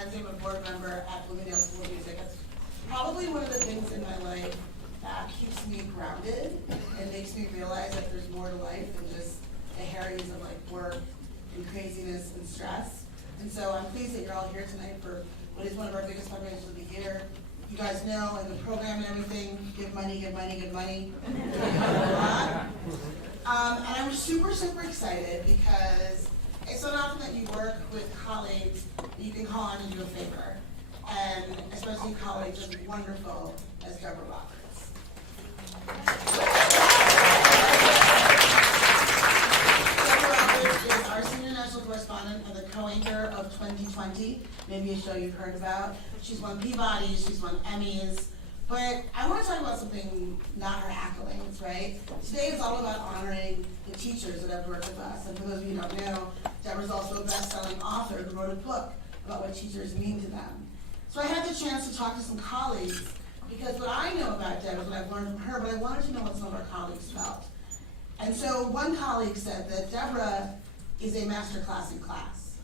Mackenzie. I'm a board member at Bloomingdale School of Music. It's probably one of the things in my life that keeps me grounded and makes me realize that there's more to life than just the harries of like work and craziness and stress. And so I'm pleased that you're all here tonight for what is one of our biggest fundraisers of the year. You guys know in the program and everything, give money, give money, give money. And I'm super, super excited because it's not often that you work with colleagues that you can call on to do a favor. And especially colleagues as wonderful as Deborah Roberts. Deborah Roberts is our senior national correspondent and the co-anchor of 2020, maybe a show you've heard about. She's won Peabodys, she's won Emmys. But I want to talk about something, not her accolades, right? Today is all about honoring the teachers that have worked with us. And for those of you who don't know, Deborah's also a best-selling author who wrote a book about what teachers mean to them. So I had the chance to talk to some colleagues because what I know about Deborah is what I've learned from her, but I wanted to know what some of our colleagues felt. And so one colleague said that Deborah is a master class in class.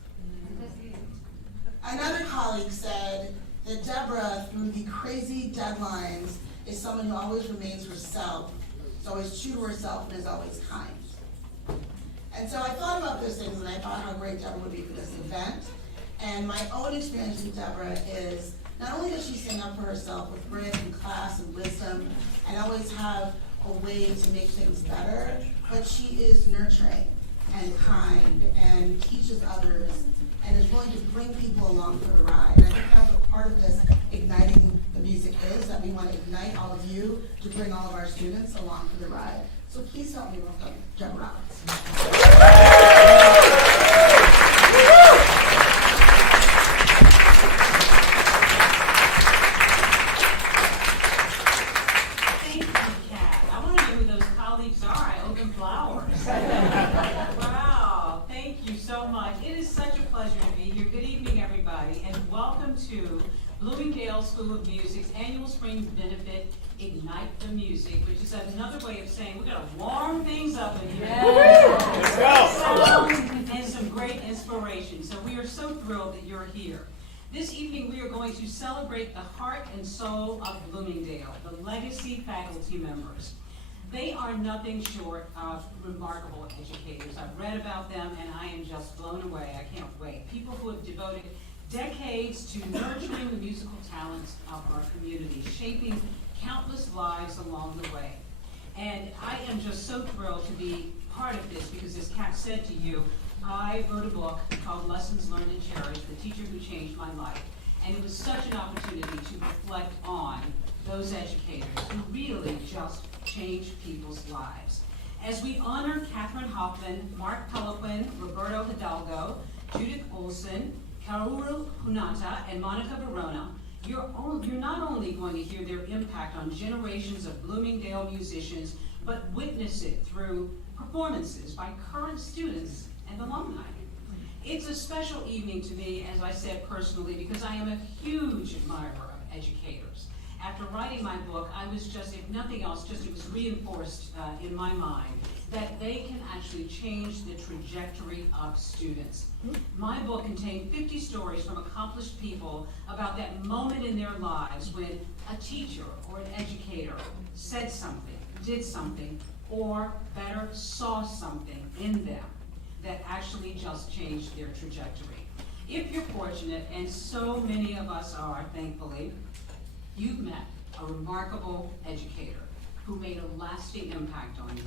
Another colleague said that Deborah, through the crazy deadlines, is someone who always remains herself, is always true to herself, and is always kind. And so I thought about those things, and I thought how great Deborah would be for this event. And my own experience with Deborah is, not only does she stand up for herself with grit and class and wisdom, and always have a way to make things better, but she is nurturing and kind and teaches others and is willing to bring people along for the ride. And I think that's what part of this igniting the music is, that we want to ignite all of you to bring all of our students along for the ride. So please help me welcome Deborah Roberts. Thank you, Kat. I want to know who those colleagues are. I owe them flowers. Wow, thank you so much. It is such a pleasure to be here. Good evening, everybody, and welcome to Bloomingdale School of Music's annual spring benefit, Ignite the Music, which is another way of saying we're going to warm things up in here. Let's go. And some great inspiration. So we are so thrilled that you're here. This evening we are going to celebrate the heart and soul of Bloomingdale, the legacy faculty members. They are nothing short of remarkable educators. I've read about them and I am just blown away. I can't wait. People who have devoted decades to nurturing the musical talents of our community, shaping countless lives along the way. And I am just so thrilled to be part of this because, as Kat said to you, I wrote a book called Lessons Learned and Cherished, The Teacher Who Changed My Life. And it was such an opportunity to reflect on those educators who really just changed people's lives. As we honor Catherine Hoffman, Mark Peloquin, Roberto Hidalgo, Judith Olson, Karuru Hunata, and Monica Verona, you're not only going to hear their impact on generations of Bloomingdale musicians, but witness it through performances by current students and alumni. It's a special evening to me, as I said personally, because I am a huge admirer of educators. After writing my book, I was just, if nothing else, it was reinforced in my mind that they can actually change the trajectory of students. My book contained 50 stories from accomplished people about that moment in their lives when a teacher or an educator said something, did something, or better, saw something in them that actually just changed their trajectory. If you're fortunate, and so many of us are, thankfully, you've met a remarkable educator who made a lasting impact on you.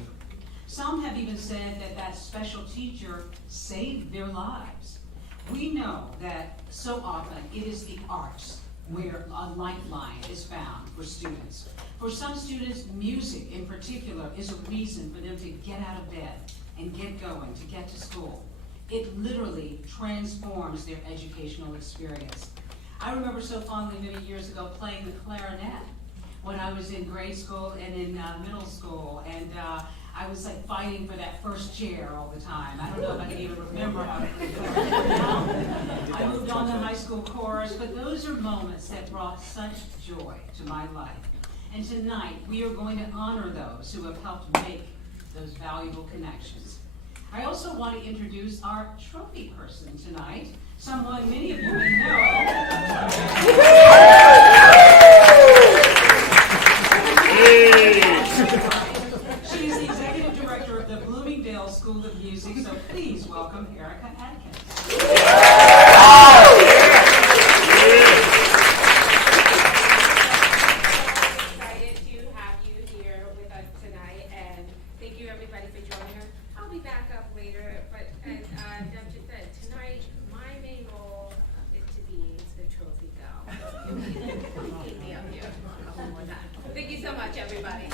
Some have even said that that special teacher saved their lives. We know that so often it is the arts where a lifeline is found for students. For some students, music in particular is a reason for them to get out of bed and get going, to get to school. It literally transforms their educational experience. I remember so fondly many years ago playing the clarinet when I was in grade school and in middle school, and I was like fighting for that first chair all the time. I don't know if I can even remember how to play clarinet now. I moved on to high school chorus, but those are moments that brought such joy to my life. And tonight, we are going to honor those who have helped make those valuable connections. I also want to introduce our trophy person tonight, someone many of you may know. She is the executive director of the Bloomingdale School of Music, so please welcome Erica Adkins. Excited to have you here with us tonight, and thank you everybody for joining us. I'll be back up later, but as Deb just said, tonight my main role is to be the trophy girl. Keep me up here a couple more times. Thank you so much, everybody.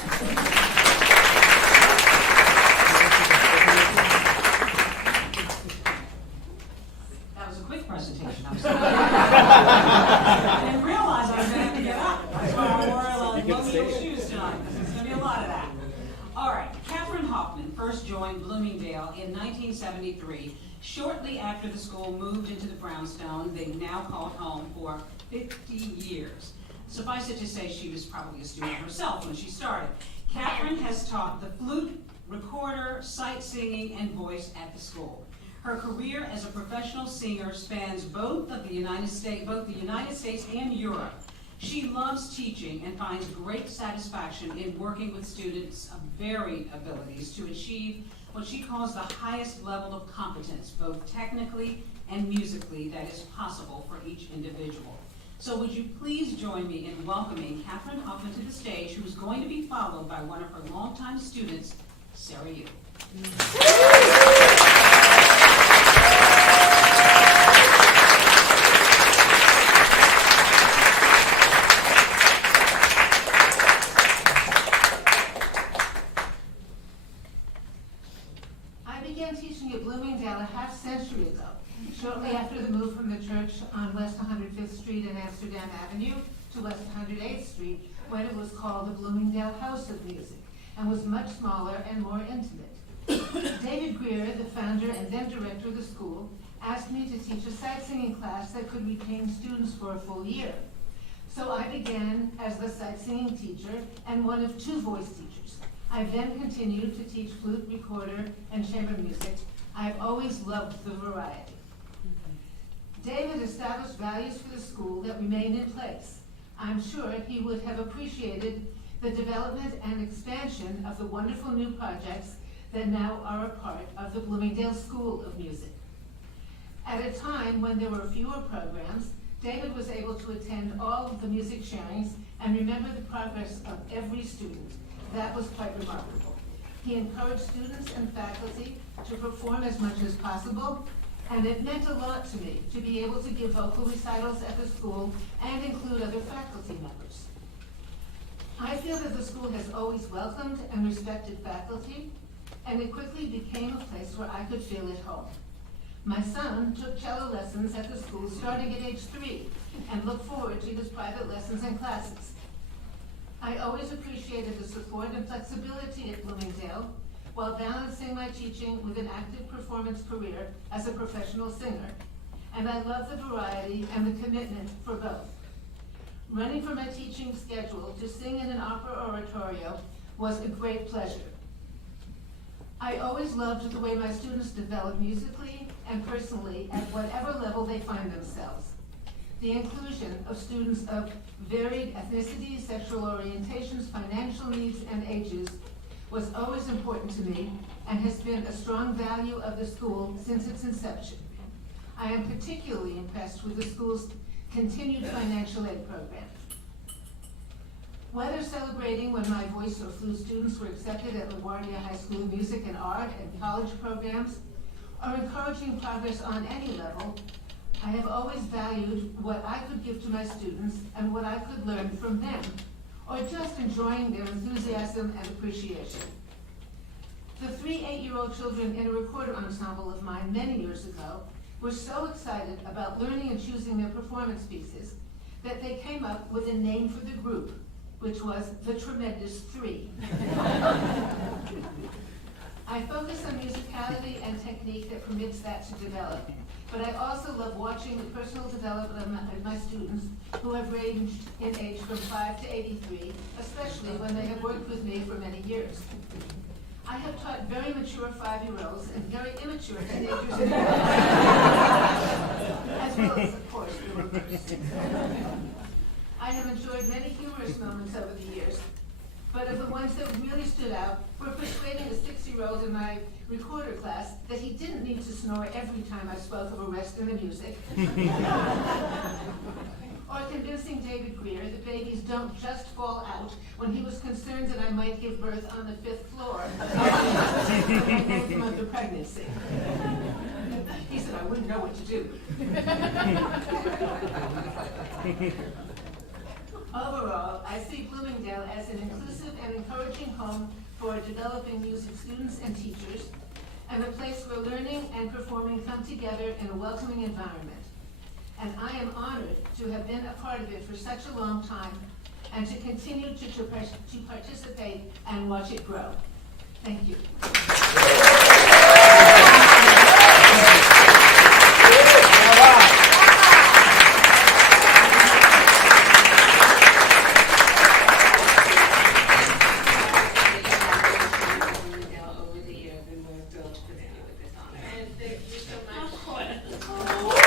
That was a quick presentation. I'm sorry. I didn't realize I was going to have to get up. That's why I wore low heel shoes tonight, because there's going to be a lot of that. All right, Catherine Hoffman first joined Bloomingdale in 1973, shortly after the school moved into the brownstone they now call home for 50 years. Suffice it to say, she was probably a student herself when she started. Catherine has taught the flute, recorder, sight singing, and voice at the school. Her career as a professional singer spans both the United States and Europe. She loves teaching and finds great satisfaction in working with students of varied abilities to achieve what she calls the highest level of competence, both technically and musically, that is possible for each individual. So would you please join me in welcoming Catherine Hoffman to the stage, who is going to be followed by one of her longtime students, Sarah Yu. I began teaching at Bloomingdale a half-century ago, shortly after the move from the church on West 105th Street and Amsterdam Avenue to West 108th Street, when it was called the Bloomingdale House of Music, and was much smaller and more intimate. David Greer, the founder and then director of the school, asked me to teach a sight singing class that could retain students for a full year. So I began as the sight singing teacher and one of two voice teachers. I then continued to teach flute, recorder, and chamber music. I've always loved the variety. David established values for the school that remain in place. I'm sure he would have appreciated the development and expansion of the wonderful new projects that now are a part of the Bloomingdale School of Music. At a time when there were fewer programs, David was able to attend all of the music sharings and remember the progress of every student. That was quite remarkable. He encouraged students and faculty to perform as much as possible, and it meant a lot to me to be able to give vocal recitals at the school and include other faculty members. I feel that the school has always welcomed and respected faculty, and it quickly became a place where I could feel at home. My son took cello lessons at the school starting at age 3 and looked forward to his private lessons and classes. I always appreciated the support and flexibility at Bloomingdale while balancing my teaching with an active performance career as a professional singer, and I love the variety and the commitment for both. Running for my teaching schedule to sing in an opera oratorio was a great pleasure. I always loved the way my students develop musically and personally at whatever level they find themselves. The inclusion of students of varied ethnicities, sexual orientations, financial needs, and ages was always important to me and has been a strong value of the school since its inception. I am particularly impressed with the school's continued financial aid program. Whether celebrating when my voice or flute students were accepted at LaGuardia High School of Music and Art and college programs, or encouraging progress on any level, I have always valued what I could give to my students and what I could learn from them, or just enjoying their enthusiasm and appreciation. The 3 8-year-old children in a recorder ensemble of mine many years ago were so excited about learning and choosing their performance pieces that they came up with a name for the group, which was the Tremendous 3. I focus on musicality and technique that permits that to develop, but I also love watching the personal development of my students who have ranged in age from 5 to 83, especially when they have worked with me for many years. I have taught very mature 5-year-olds and very immature teenagers, as well as, of course, the reverse. I have enjoyed many humorous moments over the years, but of the ones that really stood out were persuading a 6-year-old in my recorder class that he didn't need to snore every time I spoke of arrest in the music. Or convincing David Greer that babies don't just fall out when he was concerned that I might give birth on the 5th floor in my 9th month of pregnancy. He said I wouldn't know what to do. Overall, I see Bloomingdale as an inclusive and encouraging home for developing music students and teachers, and a place where learning and performing come together in a welcoming environment. And I am honored to have been a part of it for such a long time, and to continue to participate and watch it grow. Thank you. Over the years, and we're thrilled to present you with this honor. And thank you so much. Of course.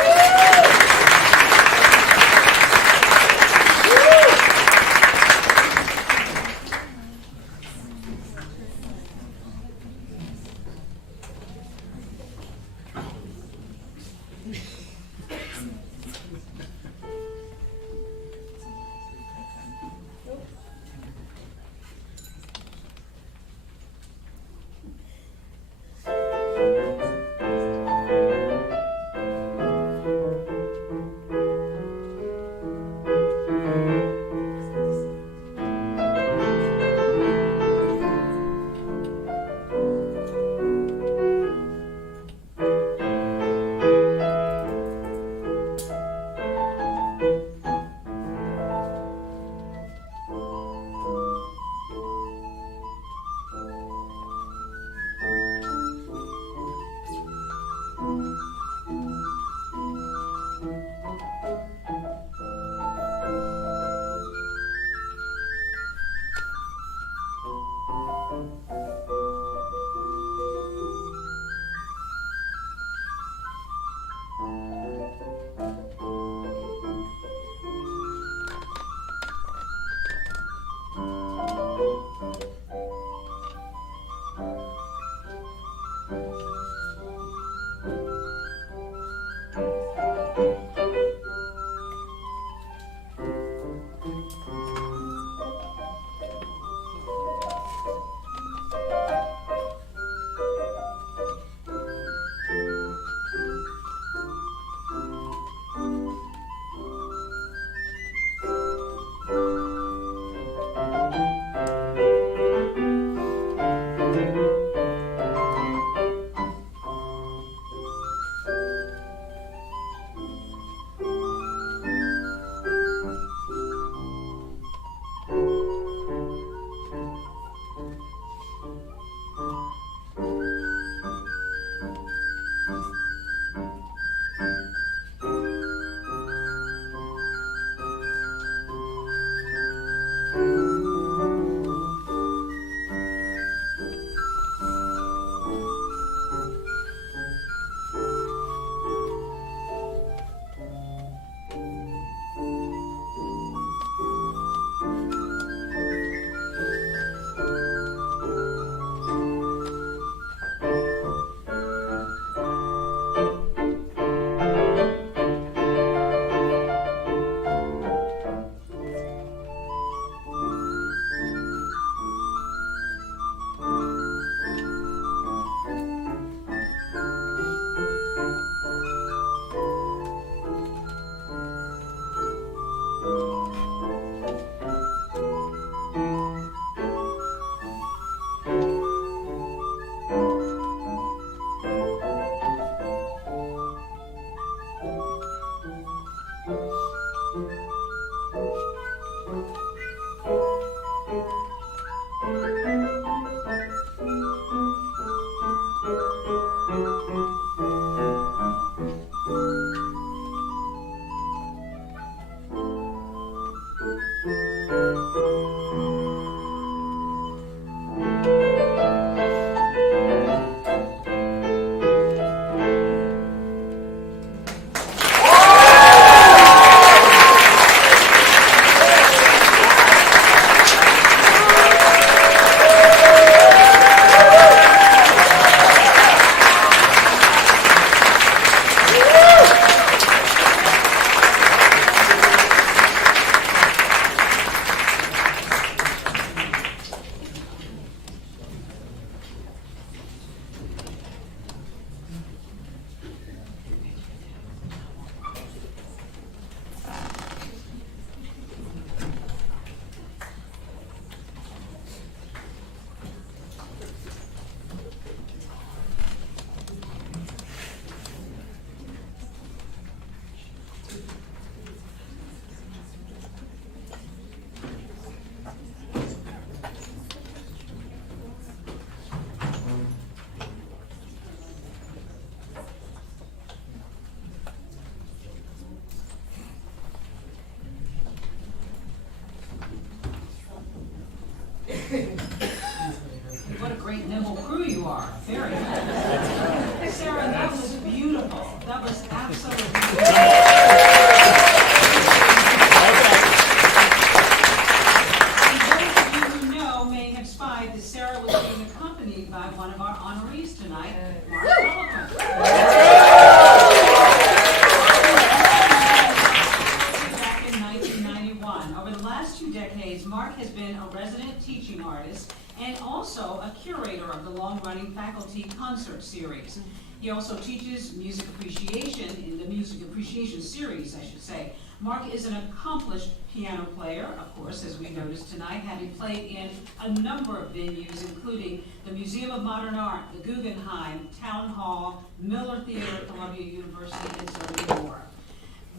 fun. Over the last 2 decades, Mark has been a resident teaching artist and also a curator of the long-running faculty concert series. He also teaches music appreciation in the music appreciation series, I should say. Mark is an accomplished piano player, of course, as we noticed tonight, having played in a number of venues, including the Museum of Modern Art, the Guggenheim, Town Hall, Miller Theater at Columbia University, and so many more.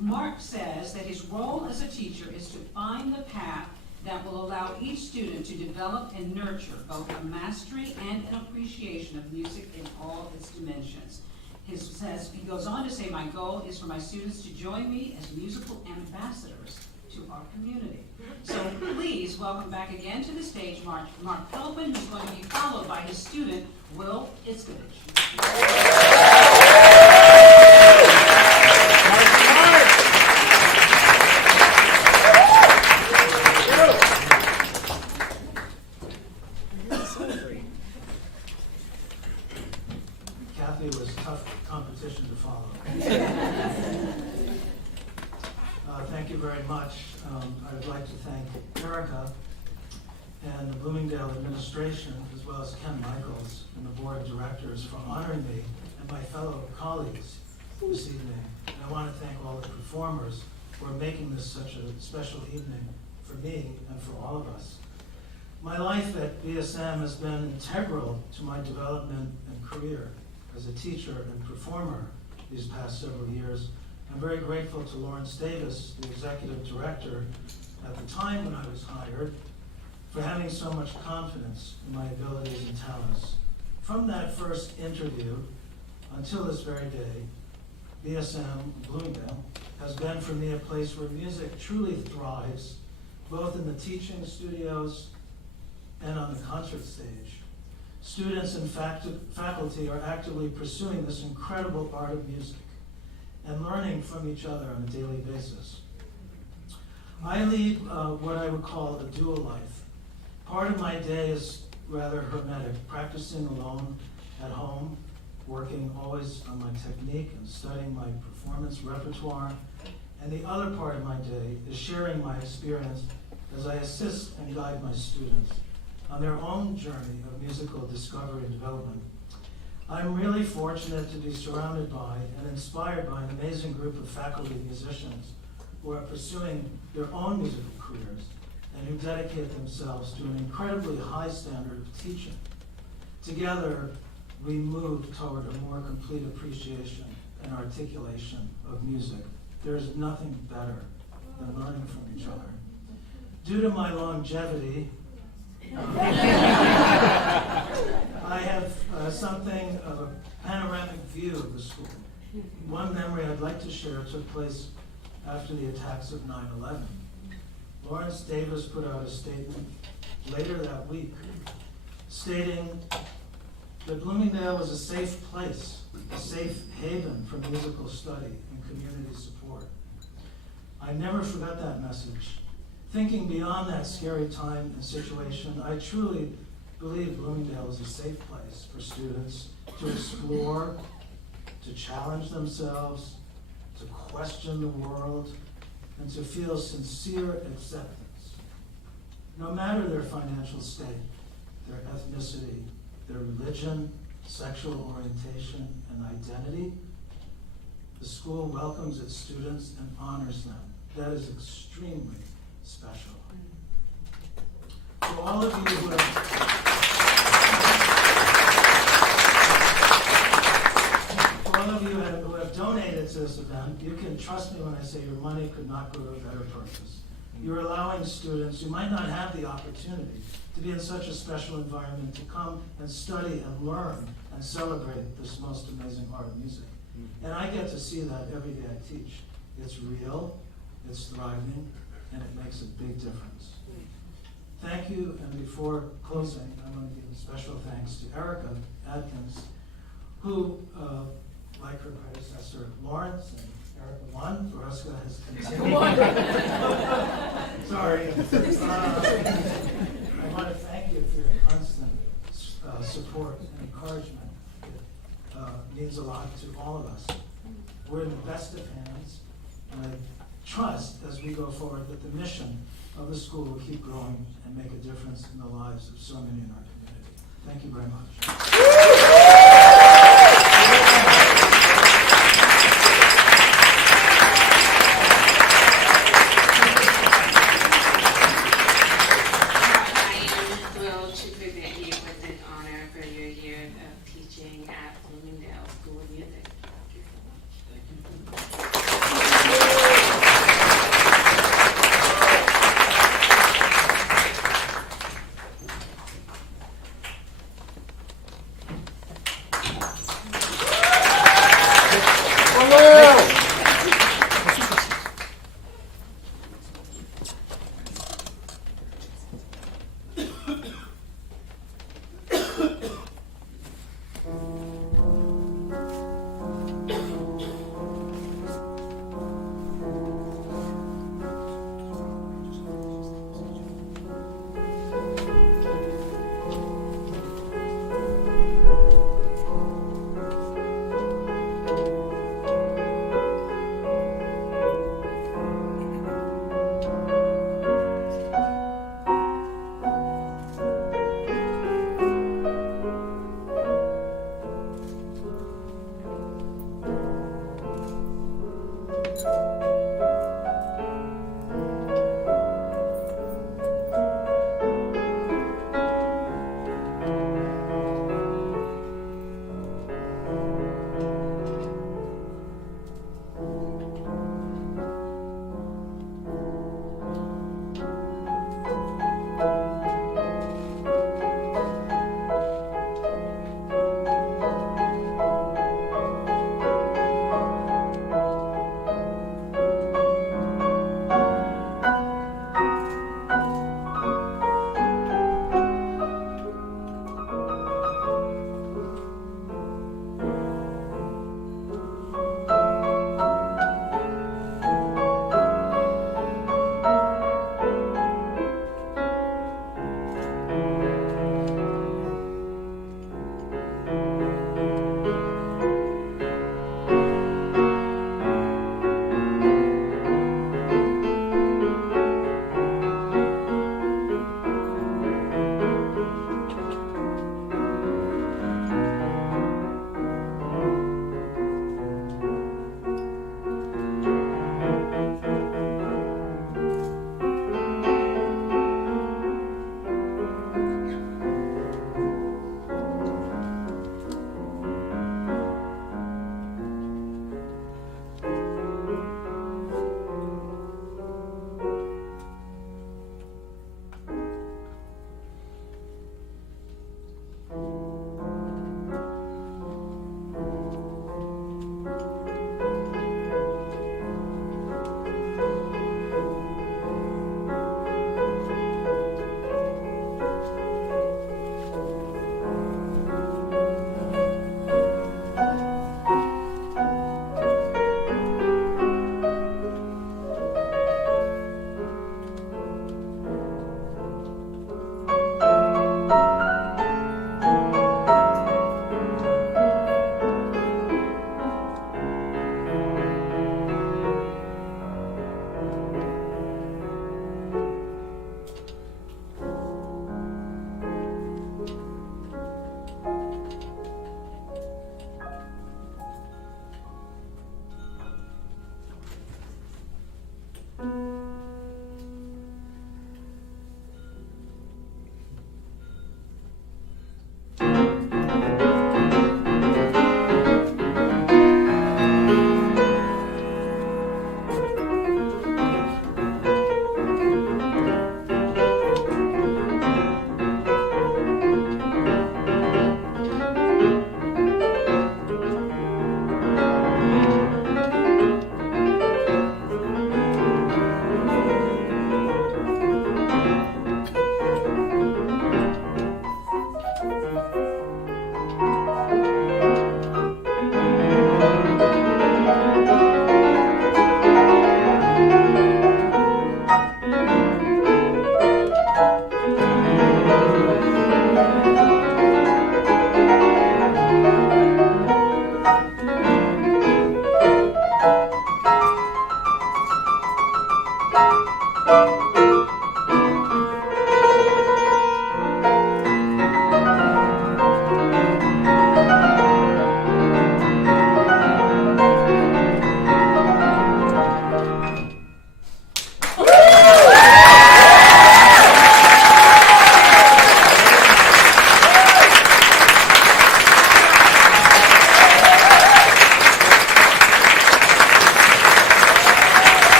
Mark says that his role as a teacher is to find the path that will allow each student to develop and nurture both a mastery and an appreciation of music in all its dimensions. He goes on to say, my goal is for my students to join me as musical ambassadors to our community. So please welcome back again to the stage Mark Pelpin, who's going to be followed by his student, Will Iskovich. Kathy was tough competition to follow. Thank you very much. I would like to thank Erica and the Bloomingdale administration, as well as Ken Michaels and the board of directors for honoring me and my fellow colleagues this evening. And I want to thank all the performers for making this such a special evening for me and for all of us. My life at BSM has been integral to my development and career as a teacher and performer these past several years. I'm very grateful to Lawrence Davis, the executive director at the time when I was hired, for having so much confidence in my abilities and talents. From that first interview until this very day, BSM Bloomingdale has been for me a place where music truly thrives, both in the teaching studios and on the concert stage. Students and faculty are actively pursuing this incredible art of music and learning from each other on a daily basis. I lead what I would call a dual life. Part of my day is rather hermetic, practicing alone at home, working always on my technique and studying my performance repertoire. And the other part of my day is sharing my experience as I assist and guide my students on their own journey of musical discovery and development. I'm really fortunate to be surrounded by and inspired by an amazing group of faculty musicians who are pursuing their own musical careers and who dedicate themselves to an incredibly high standard of teaching. Together, we move toward a more complete appreciation and articulation of music. There's nothing better than learning from each other. Due to my longevity, I have something of a panoramic view of the school. One memory I'd like to share took place after the attacks of 9/11. Lawrence Davis put out a statement later that week stating that Bloomingdale was a safe place, a safe haven for musical study and community support. I never forgot that message. Thinking beyond that scary time and situation, I truly believe Bloomingdale is a safe place for students to explore, to challenge themselves, to question the world, and to feel sincere acceptance. No matter their financial state, their ethnicity, their religion, sexual orientation, and identity, the school welcomes its students and honors them. That is extremely special. For all of you who have donated to this event, you can trust me when I say your money could not go to a better purpose. You're allowing students who might not have the opportunity to be in such a special environment to come and study and learn and celebrate this most amazing art of music. And I get to see that every day I teach. It's real, it's thriving, and it makes a big difference. Thank you, and before closing, I want to give a special thanks to Erica Adkins, who, like her predecessor, Lawrence, and Erica won, Veruska has continued. Sorry. I want to thank you for your constant support and encouragement. It means a lot to all of us. We're in the best of hands, and I trust as we go forward that the mission of the school will keep growing and make a difference in the lives of so many in our community. Thank you very much. I am thrilled to present you with an honor for your year of teaching at Bloomingdale School of Music. Thank you so much.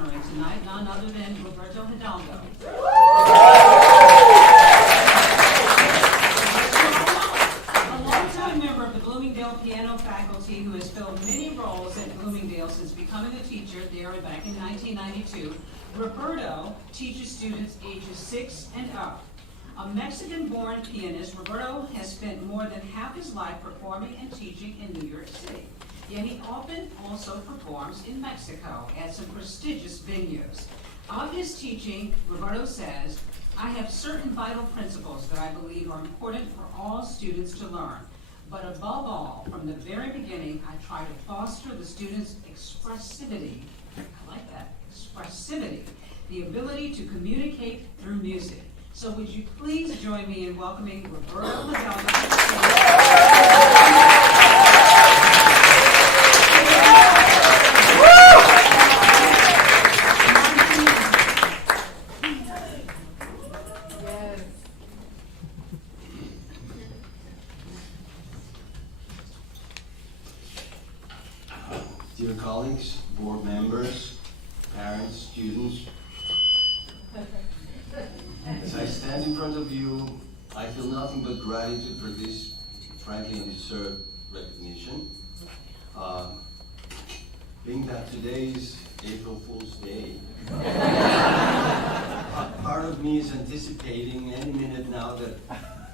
honoring tonight, none other than Roberto Hidalgo. A longtime member of the Bloomingdale piano faculty who has filled many roles at Bloomingdale since becoming a teacher there back in 1992, Roberto teaches students ages 6 and up. A Mexican-born pianist, Roberto has spent more than half his life performing and teaching in New York City. Yet he often also performs in Mexico at some prestigious venues. Of his teaching, Roberto says, "I have certain vital principles that I believe are important for all students to learn. But above all, from the very beginning, I try to foster the students' expressivity." I like that, expressivity, the ability to communicate through music. So would you please join me in welcoming Roberto Hidalgo to the stage. Dear colleagues, board members, parents, students, as I stand in front of you, I feel nothing but gratitude for this frankly undeserved recognition. Being that today is April Fool's Day, part of me is anticipating any minute now that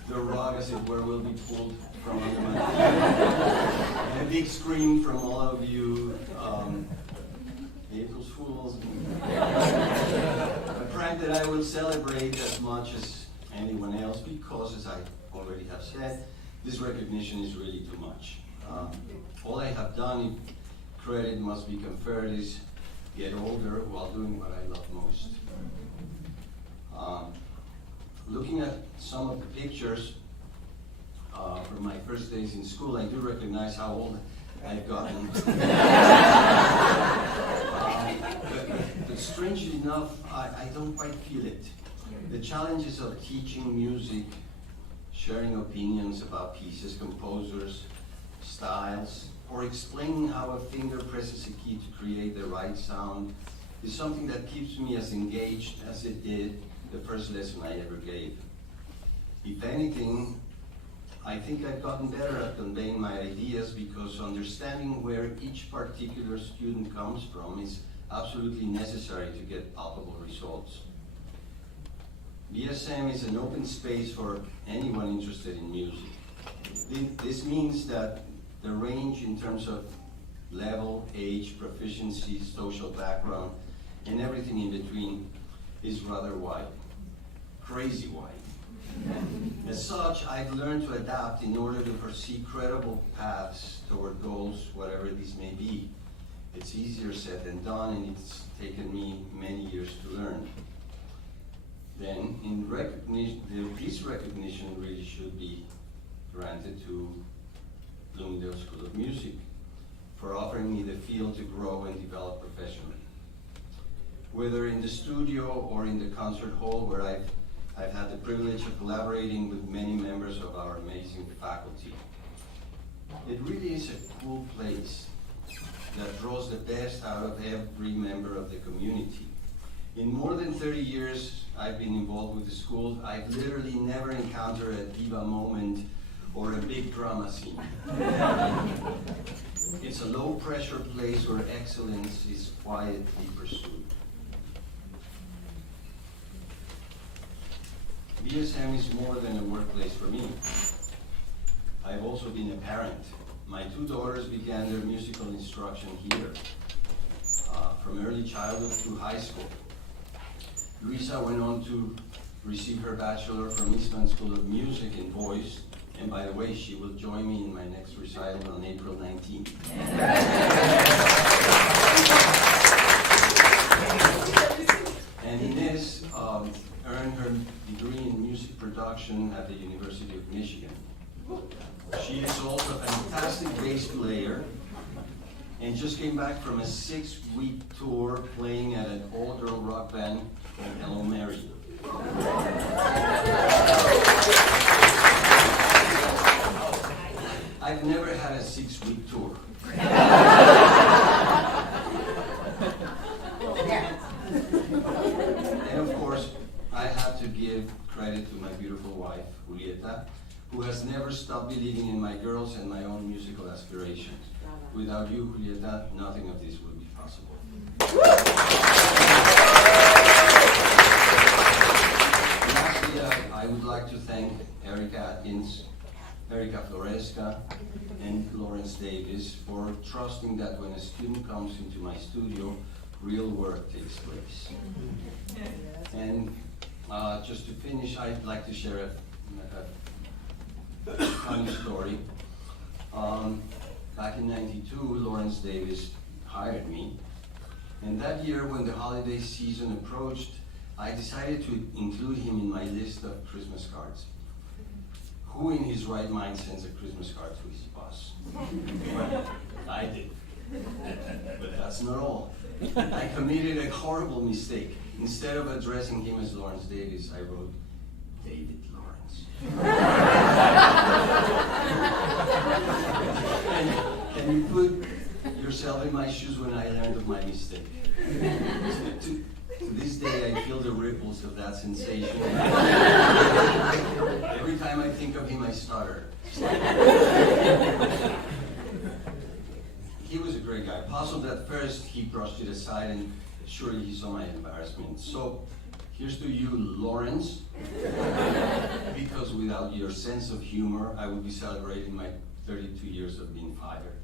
the rug, as it were, will be pulled from under my feet. And a big scream from all of you, April's Fools. A prank that I will celebrate as much as anyone else because, as I already have said, this recognition is really too much. All I have done, if credit must be conferred, is get older while doing what I love most. Looking at some of the pictures from my first days in school, I do recognize how old I've gotten. But strangely enough, I don't quite feel it. The challenges of teaching music, sharing opinions about pieces, composers, styles, or explaining how a finger presses a key to create the right sound is something that keeps me as engaged as it did the first lesson I ever gave. If anything, I think I've gotten better at conveying my ideas because understanding where each particular student comes from is absolutely necessary to get palpable results. BSM is an open space for anyone interested in music. This means that the range in terms of level, age, proficiency, social background, and everything in between is rather wide, crazy wide. As such, I've learned to adapt in order to foresee credible paths toward goals, whatever these may be. It's easier said than done, and it's taken me many years to learn. Then, in recognition, this recognition really should be granted to Bloomingdale School of Music for offering me the field to grow and develop professionally. Whether in the studio or in the concert hall, where I've had the privilege of collaborating with many members of our amazing faculty. It really is a cool place that draws the best out of every member of the community. In more than 30 years I've been involved with the school, I've literally never encountered a diva moment or a big drama scene. It's a low-pressure place where excellence is quietly pursued. BSM is more than a workplace for me. I've also been a parent. My two daughters began their musical instruction here, from early childhood through high school. Luisa went on to receive her bachelor from Eastman School of Music in voice, and by the way, she will join me in my next recital on April 19th. And Inez earned her degree in music production at the University of Michigan. She is also a fantastic bass player and just came back from a 6-week tour playing at an all-girl rock band called Hello Mary. I've never had a 6-week tour. to give credit to my beautiful wife, Julieta, who has never stopped believing in my girls and my own musical aspirations. Without you, Julieta, nothing of this would be possible. Lastly, I would like to thank Erica Atkins, Erica Floresca, and Lawrence Davis for trusting that when a student comes into my studio, real work takes place. And just to finish, I'd like to share a funny story. Back in '92, Lawrence Davis hired me. And that year, when the holiday season approached, I decided to include him in my list of Christmas cards. Who in his right mind sends a Christmas card to his boss? Well, I did. But that's not all. I committed a horrible mistake. Instead of addressing him as Lawrence Davis, I wrote David Lawrence. Can you put yourself in my shoes when I learned of my mistake? To this day, I feel the ripples of that sensation. Every time I think of him, I stutter. He was a great guy. Puzzled at first, he brushed it aside, and surely he saw my embarrassment. So, here's to you, Lawrence, because without your sense of humor, I would be celebrating my 32 years of being fired.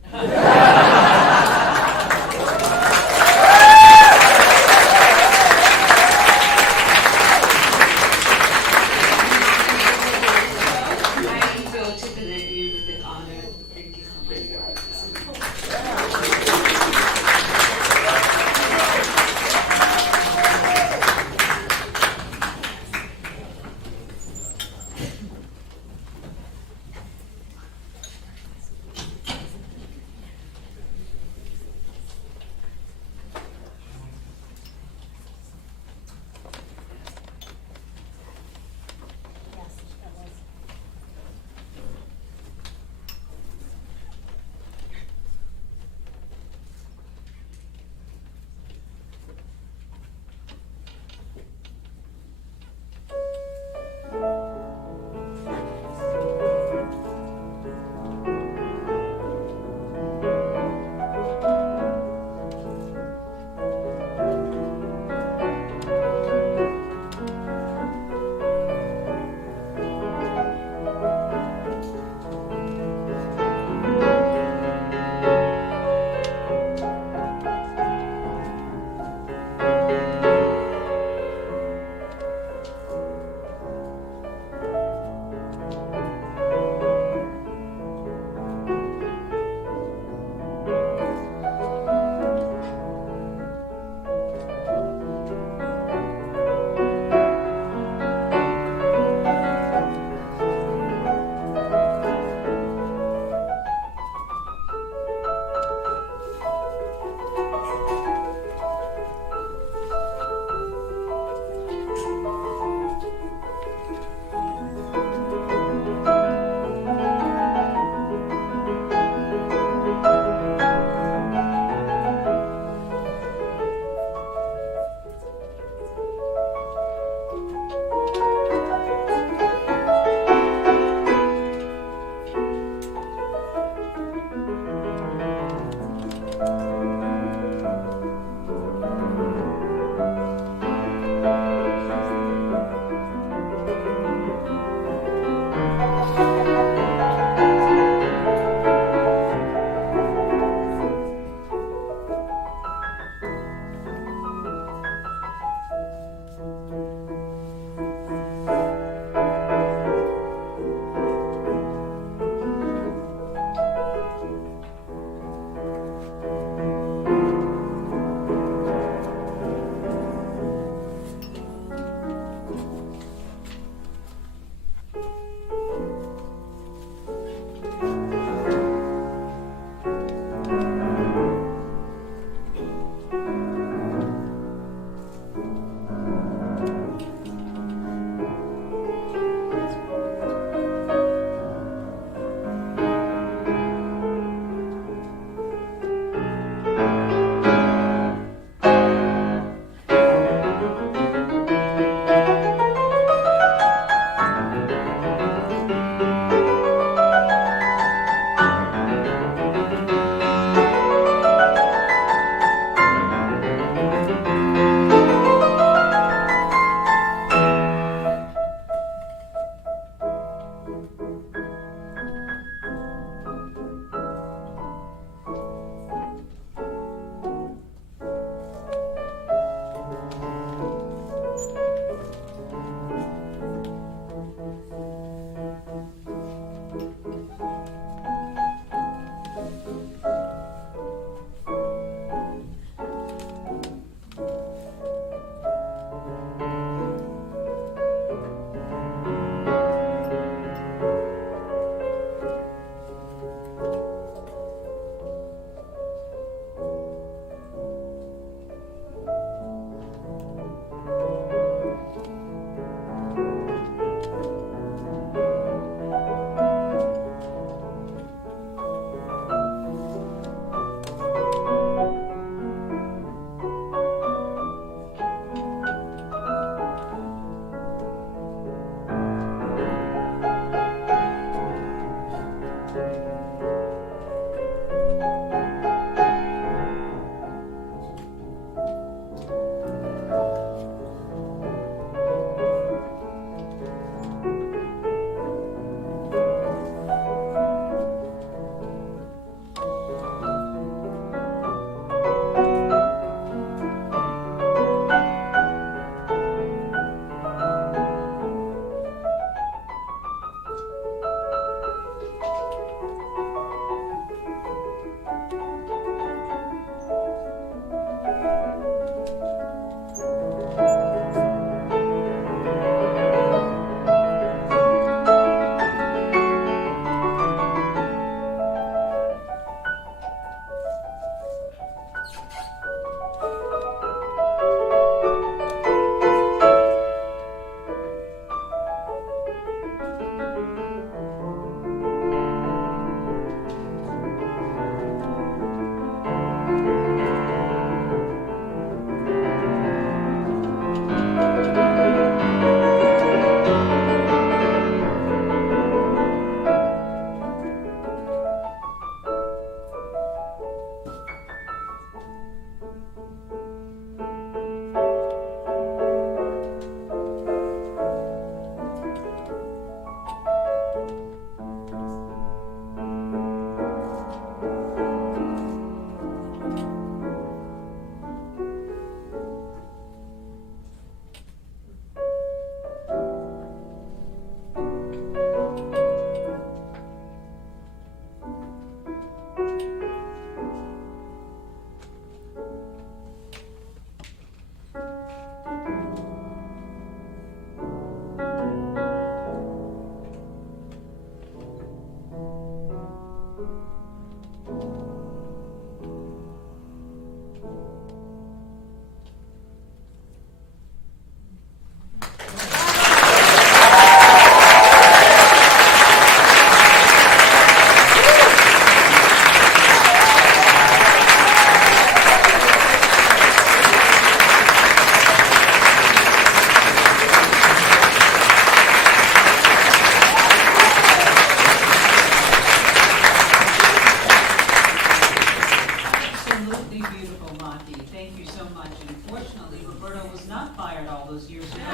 years ago.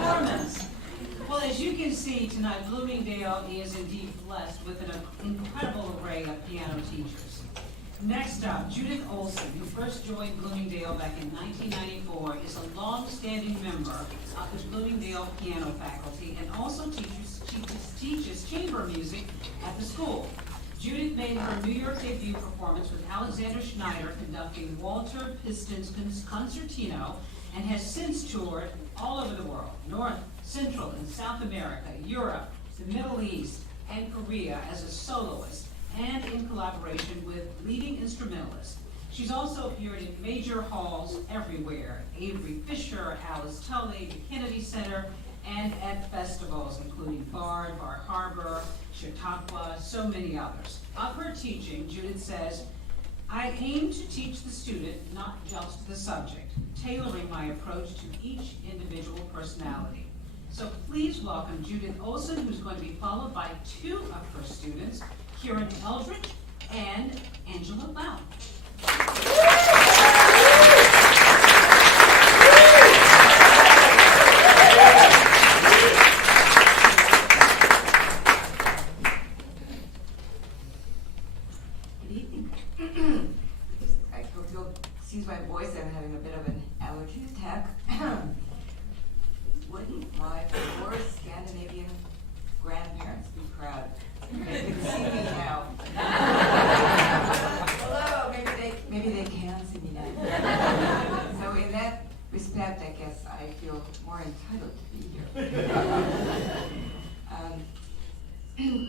Performance. Well, as you can see tonight, Bloomingdale is indeed blessed with an incredible array of piano teachers. Next up, Judith Olson, who first joined Bloomingdale back in 1994, is a long-standing member of the Bloomingdale piano faculty and also teaches chamber music at the school. Judith made her New York debut performance with Alexander Schneider conducting Walter Piston's Concertino and has since toured all over the world, North, Central, and South America, Europe, the Middle East, and Korea as a soloist and in collaboration with leading instrumentalists. She's also appeared in major halls everywhere, Avery Fisher, Alice Tully, the Kennedy Center, and at festivals including Bar Harbor, Chautauqua, so many others. Of her teaching, Judith says, I aim to teach the student not just the subject, tailoring my approach to each individual personality. So please welcome Judith Olson, who's going to be followed by two of her students, Kieran Eldridge and Angela Lau. Good evening. I hope you'll excuse my voice. I'm having a bit of an allergy attack. Wouldn't my four Scandinavian grandparents be proud? They can see me now. Hello, maybe they can see me now. So in that respect, I guess I feel more entitled to be here.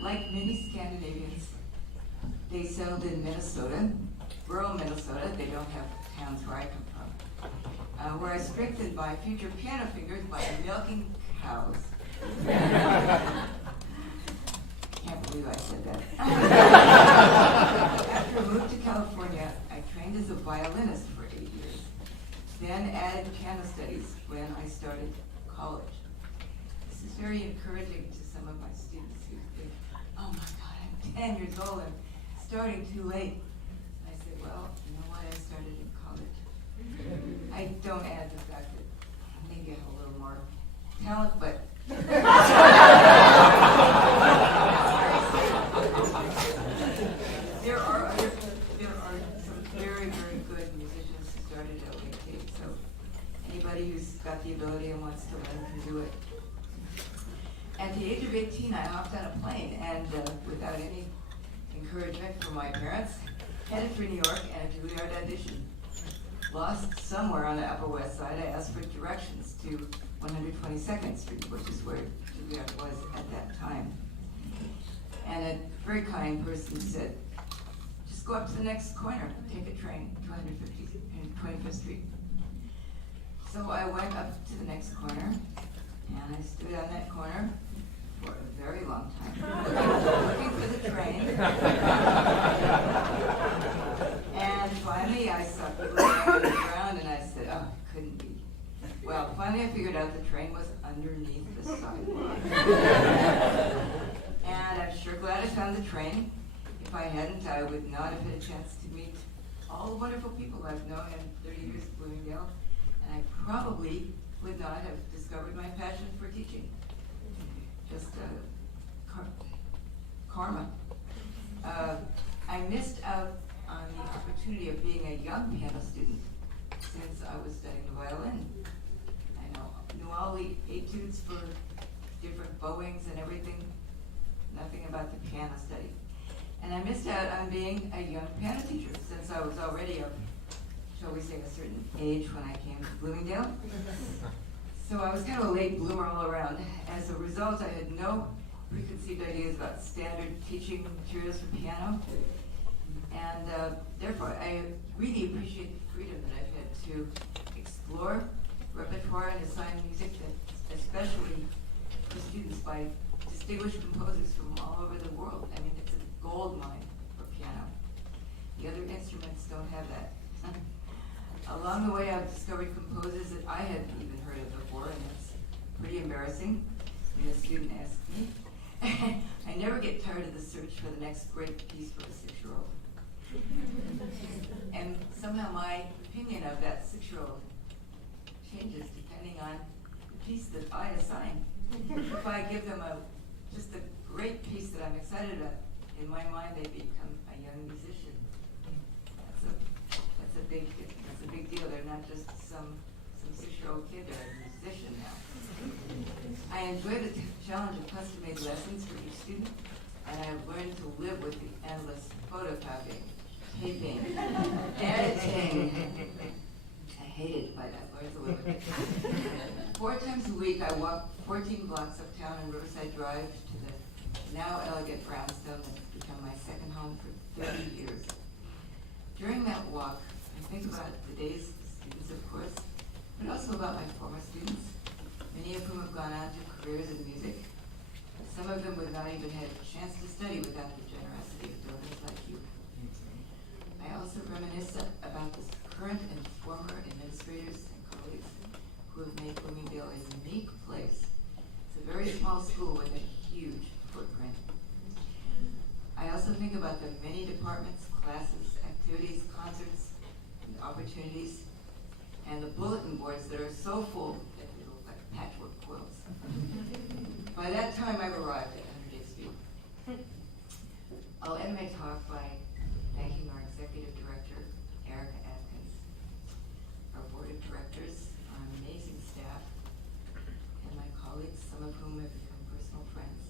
Like many Scandinavians, they settled in Minnesota, rural Minnesota. They don't have towns where I come from. Where I strengthened my future piano fingers by milking cows. Can't believe I said that. After I moved to California, I trained as a violinist for 8 years, then added piano studies when I started college. This is very encouraging to some of my students who think, oh my God, I'm 10 years old and starting too late. And I said, well, you know what, I started in college. I don't add the fact that maybe I have a little more talent, but there are some very, very good musicians who started at late age. So anybody who's got the ability and wants to learn can do it. At the age of 18, I hopped on a plane and without any encouragement from my parents, headed for New York and a Juilliard audition. Lost somewhere on the Upper West Side, I asked for directions to 122nd Street, which is where Juilliard was at that time. And a very kind person said, just go up to the next corner, take a train, 25th Street. So I went up to the next corner, and I stood on that corner for a very long time, looking for the train. And finally I saw people on the ground and I said, oh, it couldn't be. Well, finally I figured out the train was underneath the sidewalk. And I'm sure glad I found the train. If I hadn't, I would not have had a chance to meet all the wonderful people I've known in 30 years at Bloomingdale. And I probably would not have discovered my passion for teaching. Just karma. I missed out on the opportunity of being a young piano student since I was studying the violin. I knew all the etudes for different bowings and everything, nothing about the piano study. And I missed out on being a young piano teacher since I was already of, shall we say, a certain age when I came to Bloomingdale. So I was kind of a late bloomer all around. As a result, I had no preconceived ideas about standard teaching materials for piano. And therefore, I really appreciate the freedom that I've had to explore repertoire and assign music that especially for students by distinguished composers from all over the world. I mean, it's a gold mine for piano. The other instruments don't have that. Along the way, I've discovered composers that I hadn't even heard of before, and it's pretty embarrassing when a student asks me. I never get tired of the search for the next great piece for a 6-year-old. And somehow my opinion of that 6-year-old changes. piece that I assign. If I give them just a great piece that I'm excited about, in my mind, they become a young musician. That's a big deal. They're not just some 6-year-old kid, they're a musician now. I enjoy the challenge of custom-made lessons for each student, and I've learned to live with the endless photocopying, taping, editing. I hate it, but I've learned to live with it. 4 times a week, I walk 14 blocks uptown on Riverside Drive to the now elegant brownstone that's become my second home for 30 years. During that walk, I think about the day's students, of course, but also about my former students, many of whom have gone on to careers in music. Some of them would not even have a chance to study without the generosity of donors like you. I also reminisce about the current and former administrators and colleagues who have made Bloomingdale a unique place. It's a very small school with a huge footprint. I also think about the many departments, classes, activities, concerts, and opportunities, and the bulletin boards that are so full that they look like patchwork quilts. By that time, I've arrived at 100 Street. I'll end my talk by thanking our executive director, Erica Atkins, our board of directors, our amazing staff, and my colleagues, some of whom have become personal friends,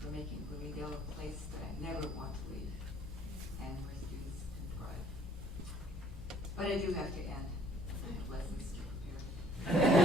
for making Bloomingdale a place that I never want to leave, and where students can thrive. But I do have to end. I have lessons to prepare.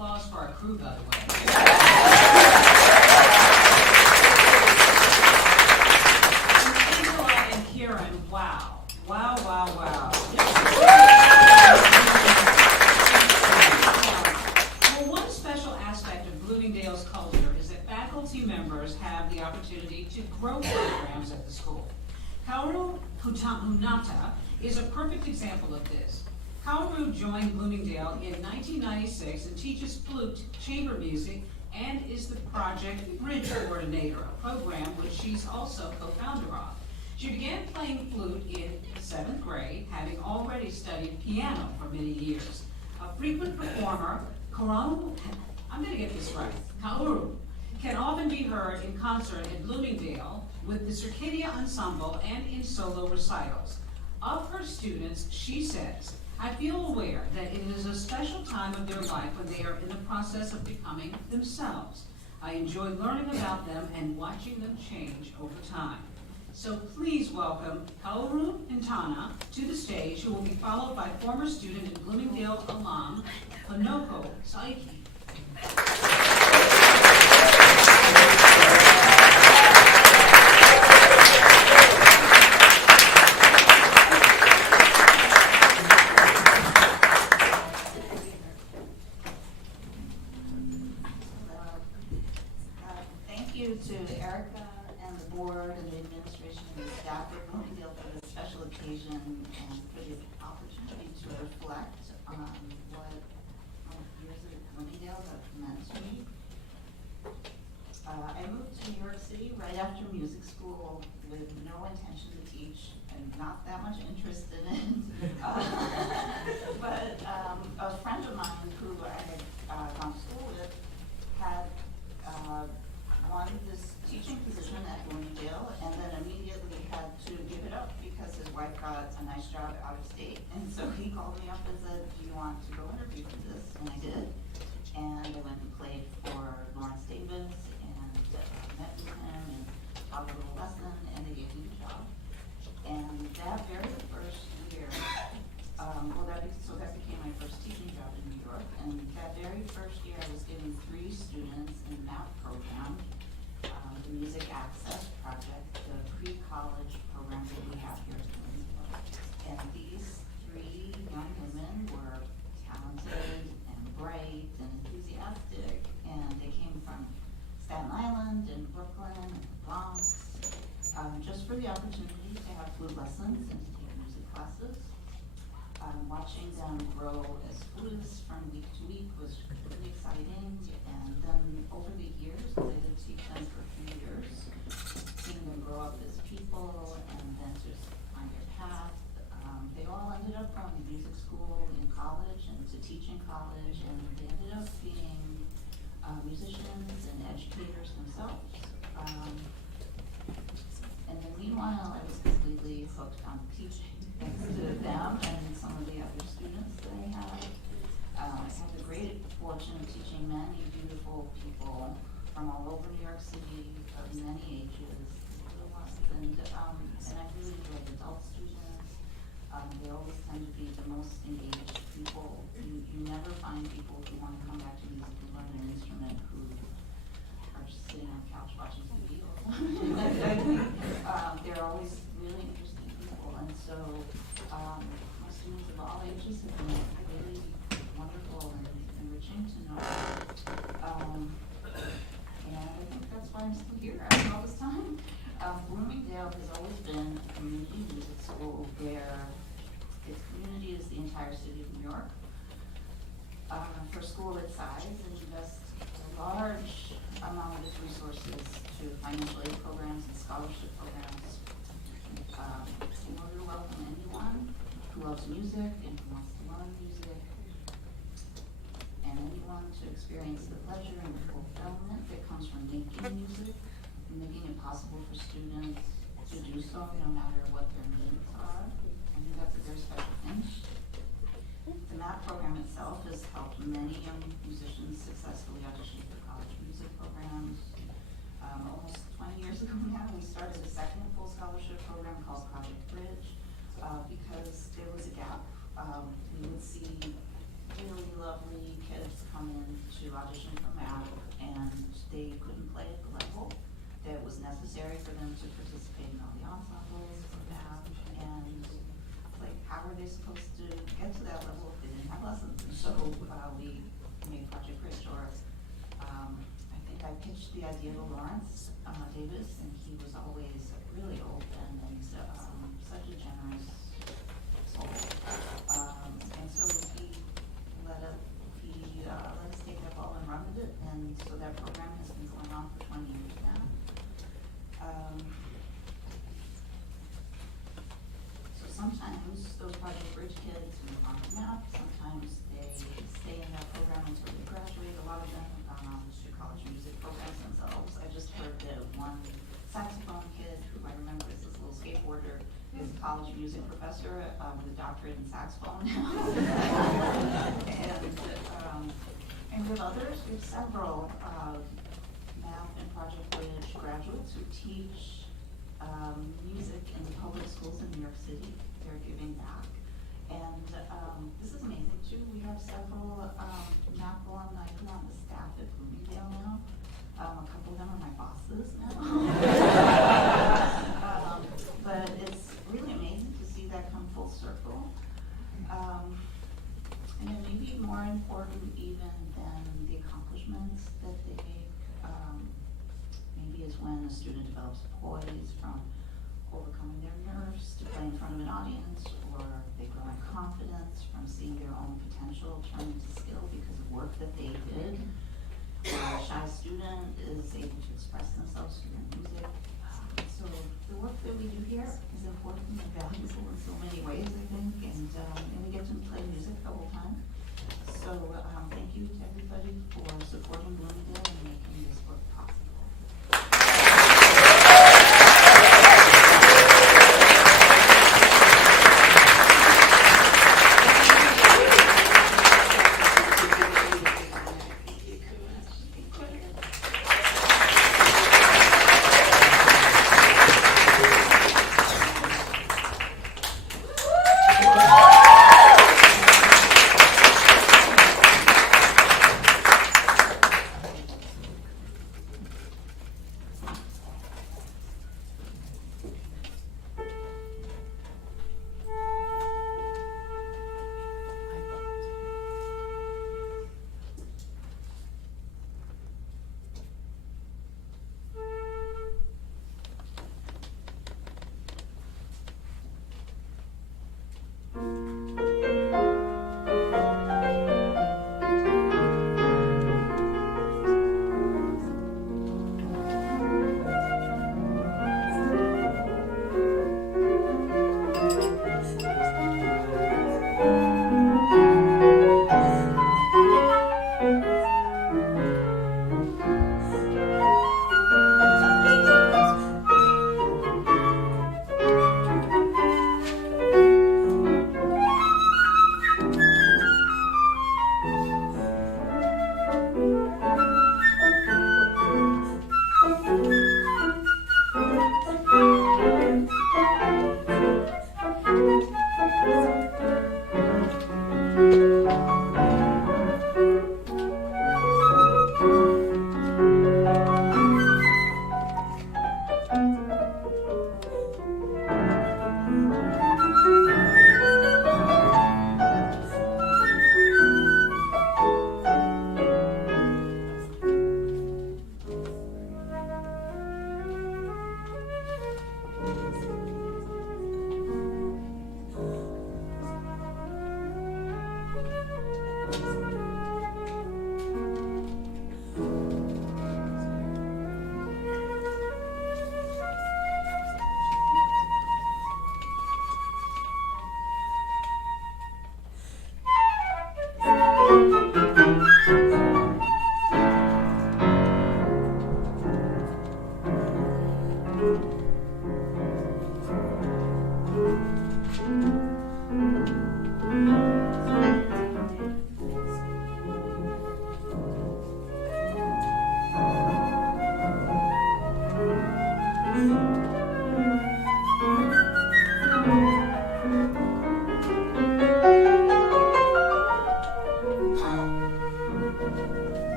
applause for our crew, by the way. And Angela and Kieran, wow. Wow, wow, wow. Well, one special aspect of Bloomingdale's culture is that faculty members have the opportunity to grow programs at the school. Kaoru Hunata is a perfect example of this. Kaoru joined Bloomingdale in 1996 and teaches flute, chamber music, and is the Project Bridge Coordinator, a program which she's also co-founder of. She began playing flute in 7th grade, having already studied piano for many years. A frequent performer, Kaoru, I'm gonna get this right, Kaoru, can often be heard in concert in Bloomingdale with the Circadia Ensemble and in solo recitals. Of her students, she says, I feel aware that it is a special time of their life when they are in the process of becoming themselves. I enjoy learning about them and watching them change over time. So please welcome Kaoru Intana to the stage, who will be followed by former student and Bloomingdale alum, Honoko Saiki. Thank you to Erica and the board and the administration and the staff at Bloomingdale for this special occasion and for the opportunity to reflect on what years at Bloomingdale have meant to me. I moved to New York City right after music school with no intention to teach and not that much interest in it. But a friend of mine who I had gone to school with had won this teaching position at Bloomingdale and then immediately had to give it up because his wife got a nice job out of state. And so he called me up and said, do you want to go interview for this? And I did. And I went and played for Lawrence Davis and met with him and taught a little lesson, and they gave me the job. And that very first year, so that became my first teaching job in New York. And that very first year, I was given 3 students in the MAP program, the Music Access Project, the pre-college program that we have here at Bloomingdale. And these 3 young women were talented and bright and enthusiastic, and they came from Staten Island and Brooklyn and the Bronx, just for the opportunity to have flute lessons and to take music classes. Watching them grow as flutists from week to week was really exciting, and then over the years, I did teach them for a few years, seeing them grow up as people and then just find their path. They all ended up going to music school in college and to teach in college, and they ended up being musicians and educators themselves. And then meanwhile, I was completely hooked on teaching, thanks to them and some of the other students that I had. I had the great fortune of teaching many beautiful people from all over New York City, of many ages, and I really enjoyed adult students. They always tend to be the most engaged people. You never find people who want to come back to music and learn an instrument who are just sitting on the couch watching TV all the time. They're always really interesting people, and so my students of all ages have been really wonderful and enriching to know. And I think that's why I'm still here after all this time. Bloomingdale has always been a community music school where its community is the entire city of New York. For a school its size, and invests a large amount of its resources to financial aid programs and scholarship programs in order to welcome anyone who loves music and who wants to learn music, and anyone to experience the pleasure and the fulfillment that comes from making music, and making it possible for students to do so no matter what their needs are. I think that's a very special thing. The MAP program itself has helped many young musicians successfully audition for college music programs. Almost 20 years ago now, we started a second full scholarship program called Project Bridge because there was a gap. We would see really lovely kids come in to audition for math, and they couldn't play at the level that was necessary for them to participate in all the ensembles for math, and like, how were they supposed to get to that level if they didn't have lessons? And so, we made Project Bridge, or, I think I pitched the idea to Lawrence, Davis, and he was always really open and, such a generous soul. And so he let us take that ball and run with it, and so that program has been going on for 20 years now. So sometimes those Project Bridge kids move on to math, sometimes they stay in that program until they graduate. A lot of them have gone on to college music programs themselves. I just heard that one saxophone kid, who I remember is this little skateboarder, is a college music professor with a doctorate in saxophone now. And with others, we have several math and Project Bridge graduates who teach music in the public schools in New York City. They're giving back. And this is amazing too. We have several math alumni who are on the staff at Bloomingdale now. A couple of them are my bosses now. But it's really amazing to see that come full circle. And it may be more important even than the accomplishments that they make, maybe is when a student develops poise from overcoming their nerves to play in front of an audience, or they grow in confidence from seeing their own potential turn into skill because of work that they did. Or a shy student is able to express themselves through their music. So the work that we do here is important and valuable in so many ways, I think, and we get to play music the whole time. So thank you to everybody for supporting Bloomingdale and making this work possible.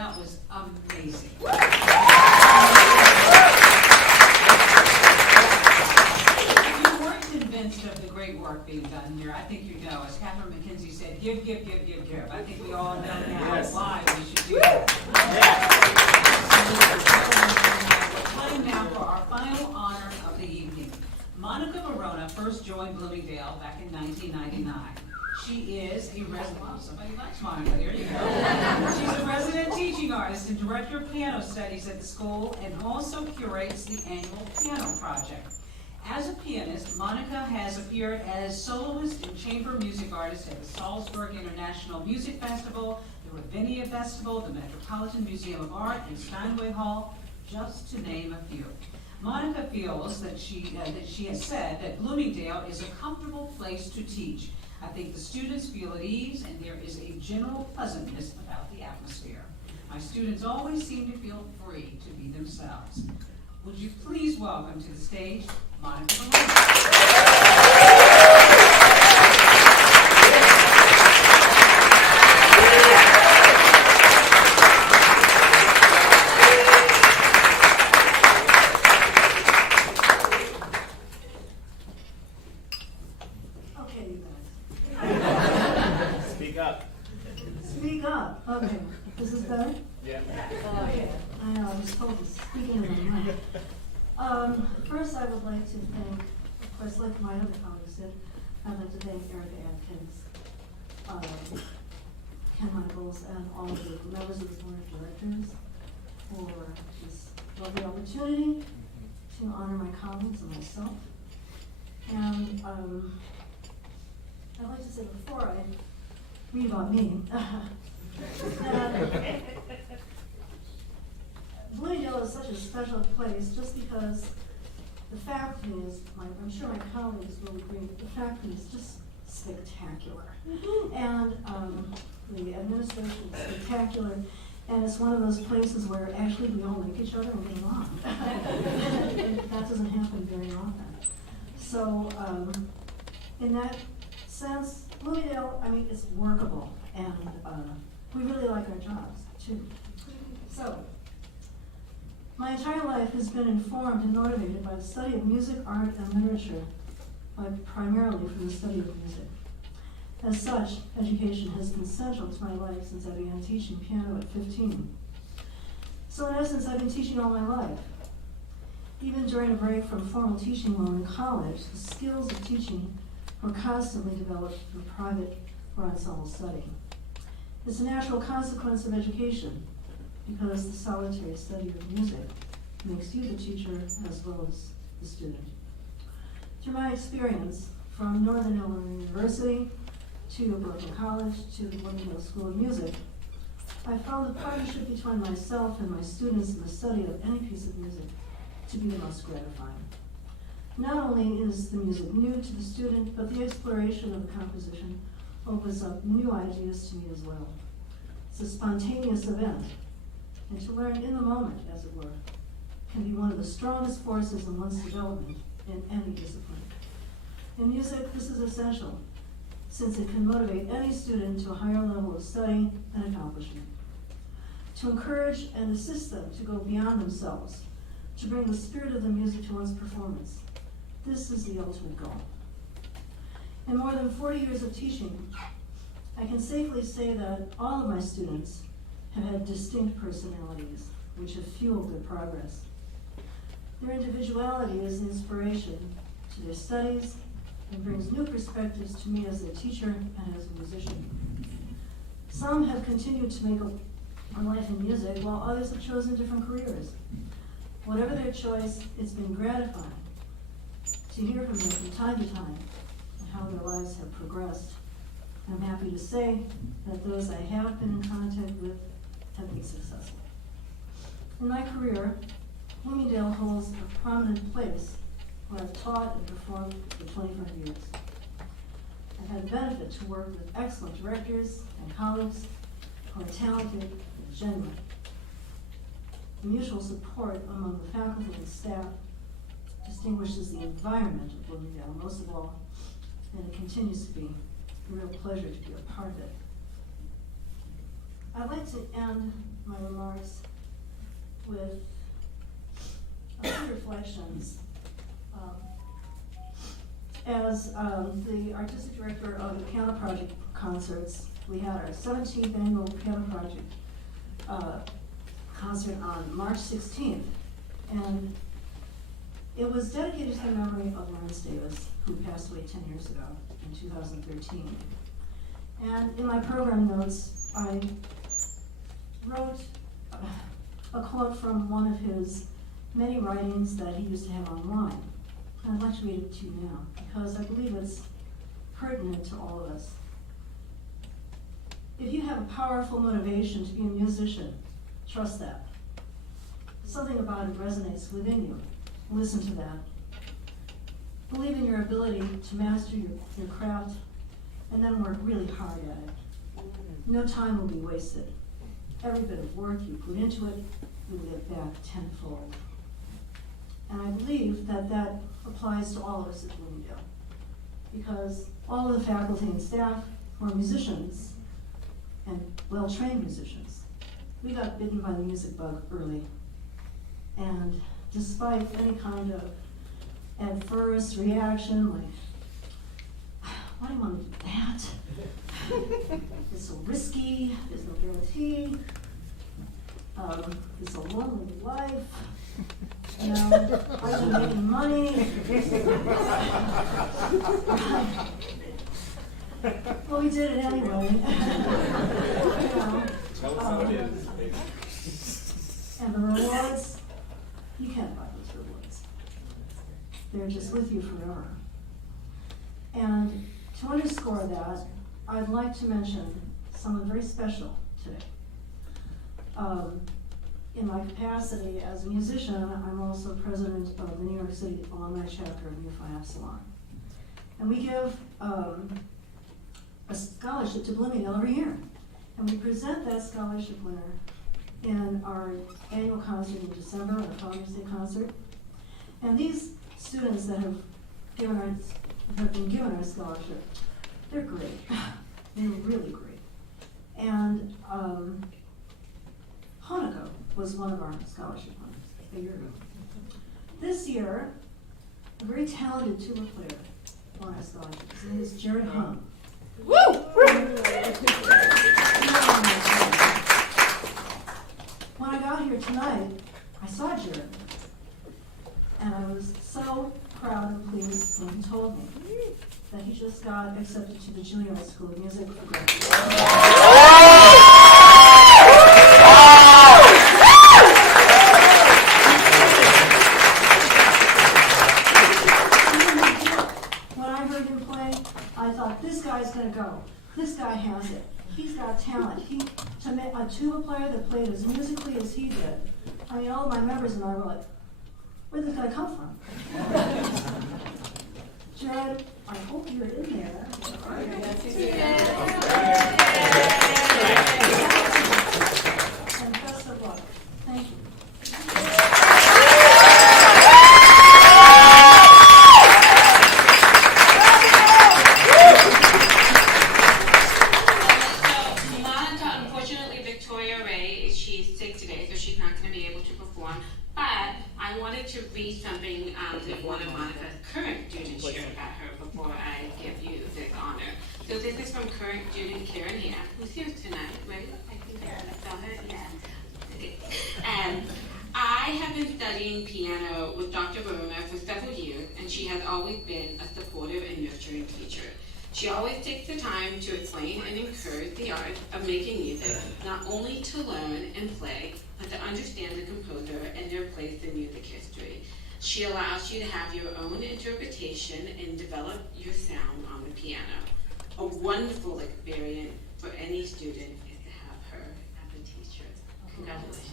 that was amazing. If you weren't convinced of the great work being done here, I think you know, as Catherine McKenzie said, give, give, give, give, give. I think we all know now Yes. why we should do that. Time now for our final honor of the evening. Monica Verona first joined Bloomingdale back in 1999. She is a resident, oh, somebody likes Monica, there you go. She's a resident teaching artist and director of piano studies at the school and also curates the annual piano project. As a pianist, Monica has appeared as soloist and chamber music artist at the Salzburg International Music Festival, the Ravinia Festival, the Metropolitan Museum of Art, and Steinway Hall, just to name a few. Monica feels that she has said that Bloomingdale is a comfortable place to teach. I think the students feel at ease and there is a general pleasantness about the atmosphere. My students always seem to feel free to be themselves. Would you please welcome to the stage, Monica Verona. Okay, you guys. Speak up. Speak up. Okay, this is better? Yeah. Okay, I know, I was told to speak into my mic. First, I would like to thank, of course, like my other colleagues did, I'd like to thank Erica Adkins, Ken Michaels, and all of the members of the board of directors for this lovely opportunity to honor my colleagues and myself. And I'd like to say before I read about me, that Bloomingdale is such a special place just because the faculty is, I'm sure my colleagues will agree, the faculty is just spectacular. And the administration is spectacular, and it's one of those places where actually we all like each other and get along. That doesn't happen very often. So, in that sense, Bloomingdale, I mean, it's workable, and we really like our jobs, too. So, my entire life has been informed and motivated by the study of music, art, and literature, but primarily from the study of music. As such, education has been central to my life since I began teaching piano at 15. So in essence, I've been teaching all my life. Even during a break from formal teaching while in college, the skills of teaching were constantly developed through private or ensemble study. It's a natural consequence of education because the solitary study of music makes you the teacher as well as the student. Through my experience, from Northern Illinois University to Brooklyn College to the Bloomingdale School of Music, I found the partnership between myself and my students in the study of any piece of music to be the most gratifying. Not only is the music new to the student, but the exploration of the composition opens up new ideas to me as well. It's a spontaneous event, and to learn in the moment, as it were, can be one of the strongest forces in one's development in any discipline. In music, this is essential, since it can motivate any student to a higher level of study and accomplishment. To encourage and assist them to go beyond themselves, to bring the spirit of the music to one's performance. This is the ultimate goal. In more than 40 years of teaching, I can safely say that all of my students have had distinct personalities, which have fueled their progress. Their individuality is inspiration to their studies and brings new perspectives to me as a teacher and as a musician. Some have continued to make a life in music, while others have chosen different careers. Whatever their choice, it's been gratifying to hear from them from time to time and how their lives have progressed. I'm happy to say that those I have been in contact with have been successful. In my career, Bloomingdale holds a prominent place where I've taught and performed for 25 years. I've had the benefit to work with excellent directors and colleagues who are talented and genuine. The mutual support among the faculty and staff distinguishes the environment of Bloomingdale most of all, and it continues to be a real pleasure to be a part of it. I'd like to end my remarks with a few reflections. As the artistic director of the Piano Project concerts, we had our 17th annual Piano Project concert on March 16th. And it was dedicated to the memory of Lawrence Davis, who passed away 10 years ago in 2013. And in my program notes, I wrote a quote from one of his many writings that he used to have online. And I'd like to read it to you now, because I believe it's pertinent to all of us. If you have a powerful motivation to be a musician, trust that. Something about it resonates within you. Listen to that. Believe in your ability to master your craft, and then work really hard at it. No time will be wasted. Every bit of work you put into it, you'll get back tenfold. And I believe that that applies to all of us at Bloomingdale, because all of the faculty and staff were musicians, and well-trained musicians. We got bitten by the music bug early, and despite any kind of adverse reaction, like, why do you want to do that? It's so risky, there's no guarantee, it's a lonely life, you know, I should be making money. Well, we did it anyway. You know, Tell us how it is. and the rewards, you can't buy those rewards. They're just with you forever. And to underscore that, I'd like to mention someone very special today. In my capacity as a musician, I'm also president of the New York City Alumni Chapter of Mu Phi Epsilon. And we give a scholarship to Bloomingdale every year. And we present that scholarship winner in our annual concert in December, our Father's Day concert. And these students that have been given our scholarship, they're great. They're really great. And Hanukkah was one of our scholarship winners a year ago. This year, a very talented tuba player won our scholarship. His name is Jared Hung. Woo! When I got here tonight, I saw Jared, and I was so proud and pleased when he told me that he just got accepted to the Juilliard School of Music for graduate. When I heard him play, I thought, this guy's gonna go. This guy has it. He's got talent. To make a tuba player that played as musically as he did. I mean, all of my members and I were like, where'd this guy come from? Jared, I hope you're in there. And best of luck. Thank you. She's sick today, so she's not going to be able to perform. But I wanted to read something that one of Monica's current students shared about her before I give you this honor. So this is from current student Karen here, who's here tonight, right? I think I saw her, yeah. And I have been studying piano with Dr. Verona for several years, and she has always been a supportive and nurturing teacher. She always takes the time to explain and encourage the art of making music, not only to learn and play, but to understand the composer and their place in music history. She allows you to have your own interpretation and develop your sound on the piano. A wonderful experience for any student is to have her as a teacher. Congratulations.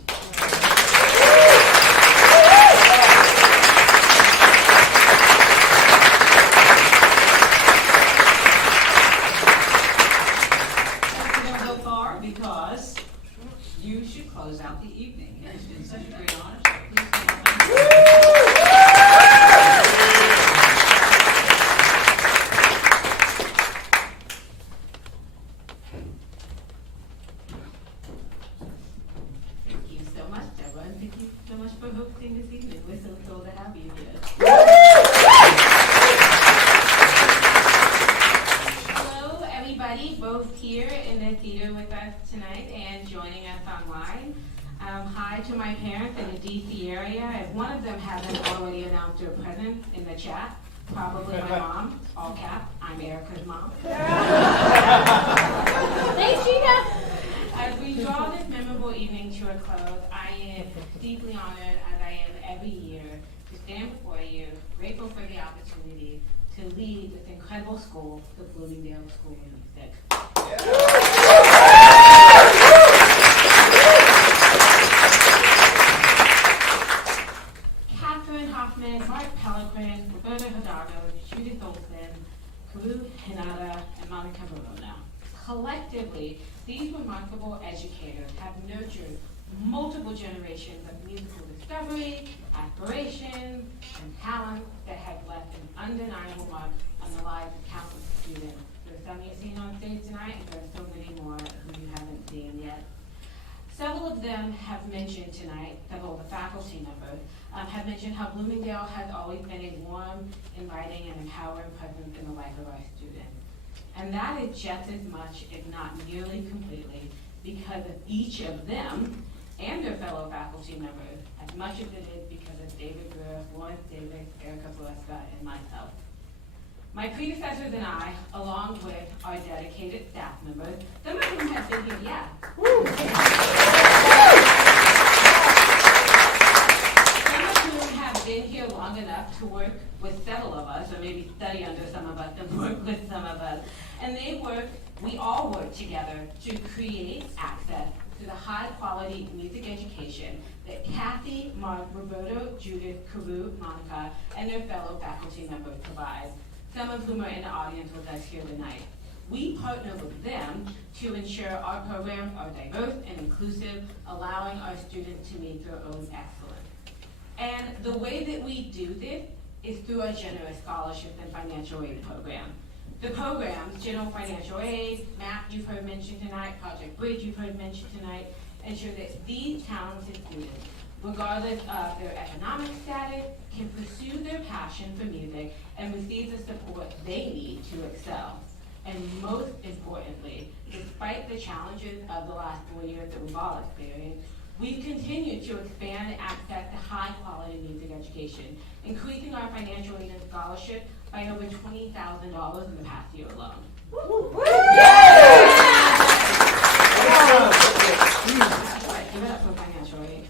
Because you should close out the evening. It's been such a great honor. So please stand up. here in the theater with us tonight and joining us online. Hi to my parents in the DC area. If one of them hasn't already announced their presence in the chat, probably my mom, all cap. I'm Erica's mom. Thanks, Gina. As we draw this memorable evening to a close, I am deeply honored, as I am every year, to stand before you, grateful for the opportunity to lead this incredible school, the Bloomingdale School of Music. Catherine Hoffman, Mark Pellegrin, Roberta Hidalgo, Judith Olson, Karu Hinata, and Monica Verona. Collectively, these remarkable educators have nurtured multiple generations of musical discovery, aspiration, and talent that have left an undeniable mark on the lives of countless students. There are some you've seen on stage tonight, and there are so many more who you haven't seen yet. Several of them have mentioned tonight, several of the faculty members, have mentioned how Bloomingdale has always been a warm, inviting, and empowering presence in the life of our students. And that is just as much, if not nearly completely, because of each of them and their fellow faculty members, as much as it is because of David Greer, Florence Davis, Erica Valeska, and myself. My predecessors and I, along with our dedicated staff members, some of whom have been here, yeah. Some of whom have been here long enough to work with several of us, or maybe study under some of us and work with some of us. And we all work together to create access to the high-quality music education that Kathy, Mark, Roberto, Judith, Karu, Monica, and their fellow faculty members provide, some of whom are in the audience with us here tonight. We partner with them to ensure our programs are diverse and inclusive, allowing our students to meet their own excellence. And the way that we do this is through our generous scholarships and financial aid program. The programs, General Financial Aid, MAP you've heard mentioned tonight, Project Bridge you've heard mentioned tonight, ensure that these talented students, regardless of their economic status, can pursue their passion for music and receive the support they need to excel. And most importantly, despite the challenges of the last 4 years that we've all experienced, we've continued to expand access to high-quality music education, increasing our financial aid and scholarship by over $20,000 in the past year alone. Give it up for financial aid.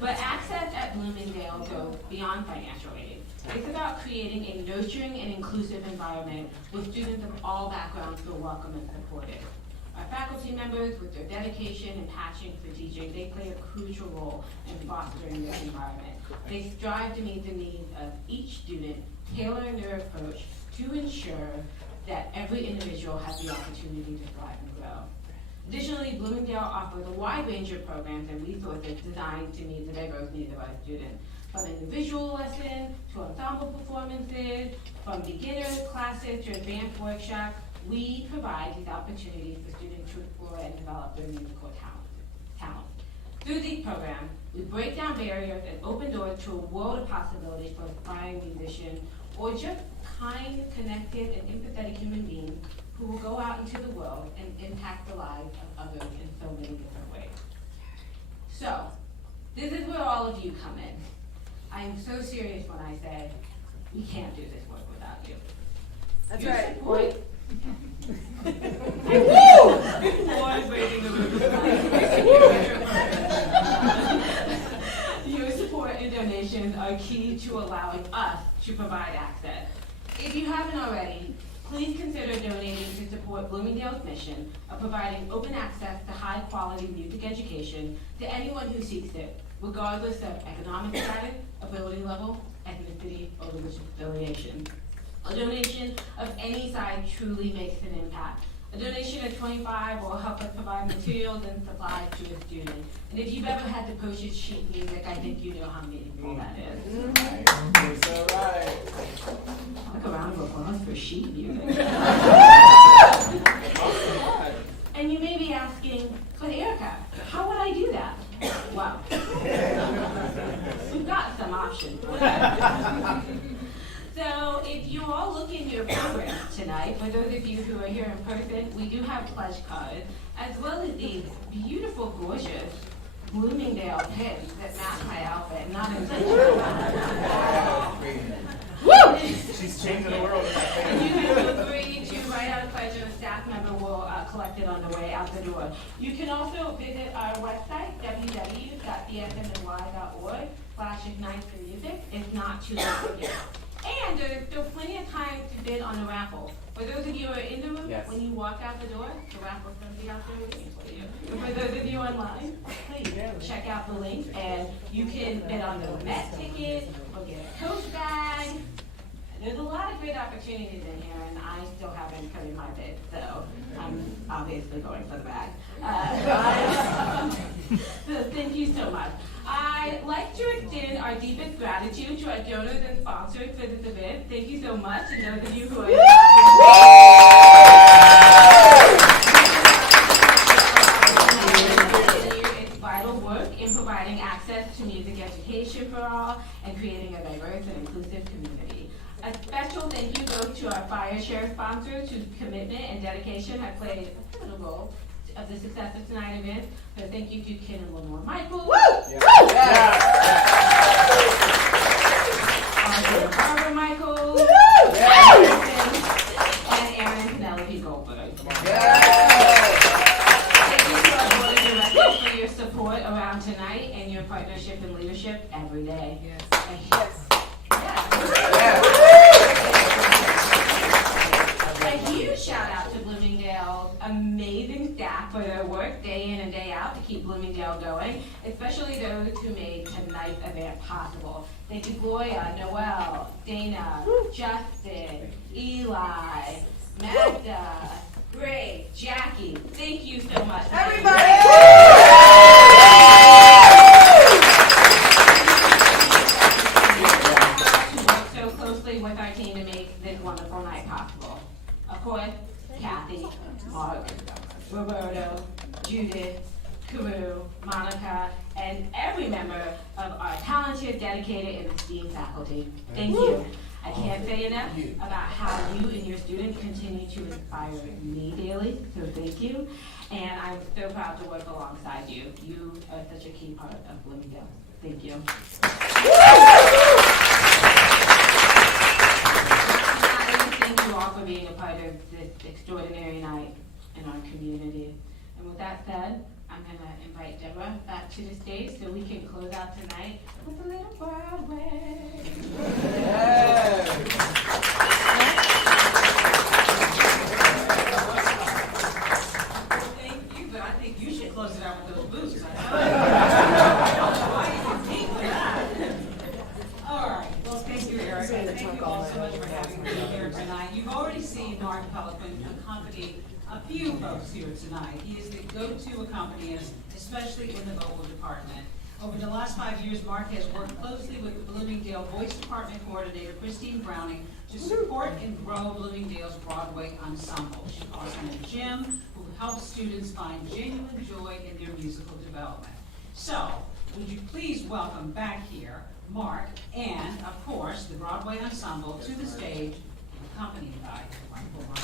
But access at Bloomingdale goes beyond financial aid. It's about creating a nurturing and inclusive environment where students of all backgrounds feel welcome and supported. Our faculty members, with their dedication and passion for teaching, they play a crucial role in fostering this environment. They strive to meet the needs of each student, tailoring their approach to ensure that every individual has the opportunity to thrive and grow. Additionally, Bloomingdale offers a wide range of programs and resources designed to meet the diverse needs of our students. From individual lessons to ensemble performances, from beginner classes to advanced workshops, we provide these opportunities for students to explore and develop their musical talent. Through these programs, we break down barriers and open doors to a world of possibilities for aspiring musicians or just kind, connected, and empathetic human beings who will go out into the world and impact the lives of others in so many different ways. So, this is where all of you come in. I am so serious when I say we can't do this work without you. That's Your right. support. Your support and donations are key to allowing us to provide access. If you haven't already, please consider donating to support Bloomingdale's mission of providing open access to high-quality music education to anyone who seeks it, regardless of economic status, ability level, ethnicity, or religious affiliation. A donation of any size truly makes an impact. A donation of $25 will help us provide materials and supplies to a student. And if you've ever had to purchase sheet music, I think you know how meaningful that is. It's all right. Like a round of applause for sheet music. And you may be asking, but Erica, how would I do that? Well, we've got some options for that. So if you all look in your programs today, tonight. For those of you who are here in person, we do have pledge cards, as well as these beautiful, gorgeous Bloomingdale pins that match my outfit, not intentional. She's changing the world. You can feel free to write out a pledge and a staff member will collect it on the way out the door. You can also visit our website, www.bsmny.org/ignite4music. It's not too late to get. And there's still plenty of time to bid on the raffle. For those of you who are in the room, Yes. when you walk out the door, the raffle's going to be out there waiting for you. And for those of you online, please check out the link and you can bid on the Met ticket or get a Coach bag. There's a lot of great opportunities in here, and I still haven't put in my bid, so I'm obviously going for the bag. So thank you so much. I'd like to extend our deepest gratitude to our donors and sponsors for this event. Thank you so much, and those of you who are in its vital work in providing access to music education for all and creating a diverse and inclusive community. A special thank you goes to our fire share sponsors whose commitment and dedication have played a pivotal role of the success of tonight's event. So thank you to Ken and Lenore Michaels. Barbara Michaels. And Aaron Penelope Goldberg. Thank you to our board of directors for your support around tonight and your partnership and leadership every day. Yes. A huge shout out to Bloomingdale's amazing staff for their work day in and day out to keep Bloomingdale going, especially those who made tonight's event possible. Thank you, Gloria, Noelle, Dana, Justin, Eli, Magda, Grace, Jackie. Thank you so much. Everybody! So closely with our team to make this wonderful night possible. Of course, Kathy, Mark, Roberto, Judith, Kuru, Monica, and every member of our talented, dedicated, and esteemed faculty. Thank you. I can't say enough about how you and your students continue to inspire me daily, so thank you. And I'm so proud to work alongside you. You are such a key part of Bloomingdale. Thank you. Thank you all for being a part of this extraordinary night in our community. And with that said, I'm going to invite Deborah back to the stage so we can close out tonight with a little Broadway. Thank you, but I think you should close it out with those boots. All right, well, thank you, Erica. Thank you all so much for having me here tonight. You've already seen Mark Pelican accompany a few folks here tonight. He is the go-to accompanist, especially in the vocal department. Over the last 5 years, Mark has worked closely with the Bloomingdale Voice Department Coordinator, Christine Browning, to support and grow Bloomingdale's Broadway ensemble. She's also a Jim who helps students find genuine joy in their musical development. So, would you please welcome back here Mark and, of course, the Broadway ensemble to the stage, accompanied by wonderful Mark.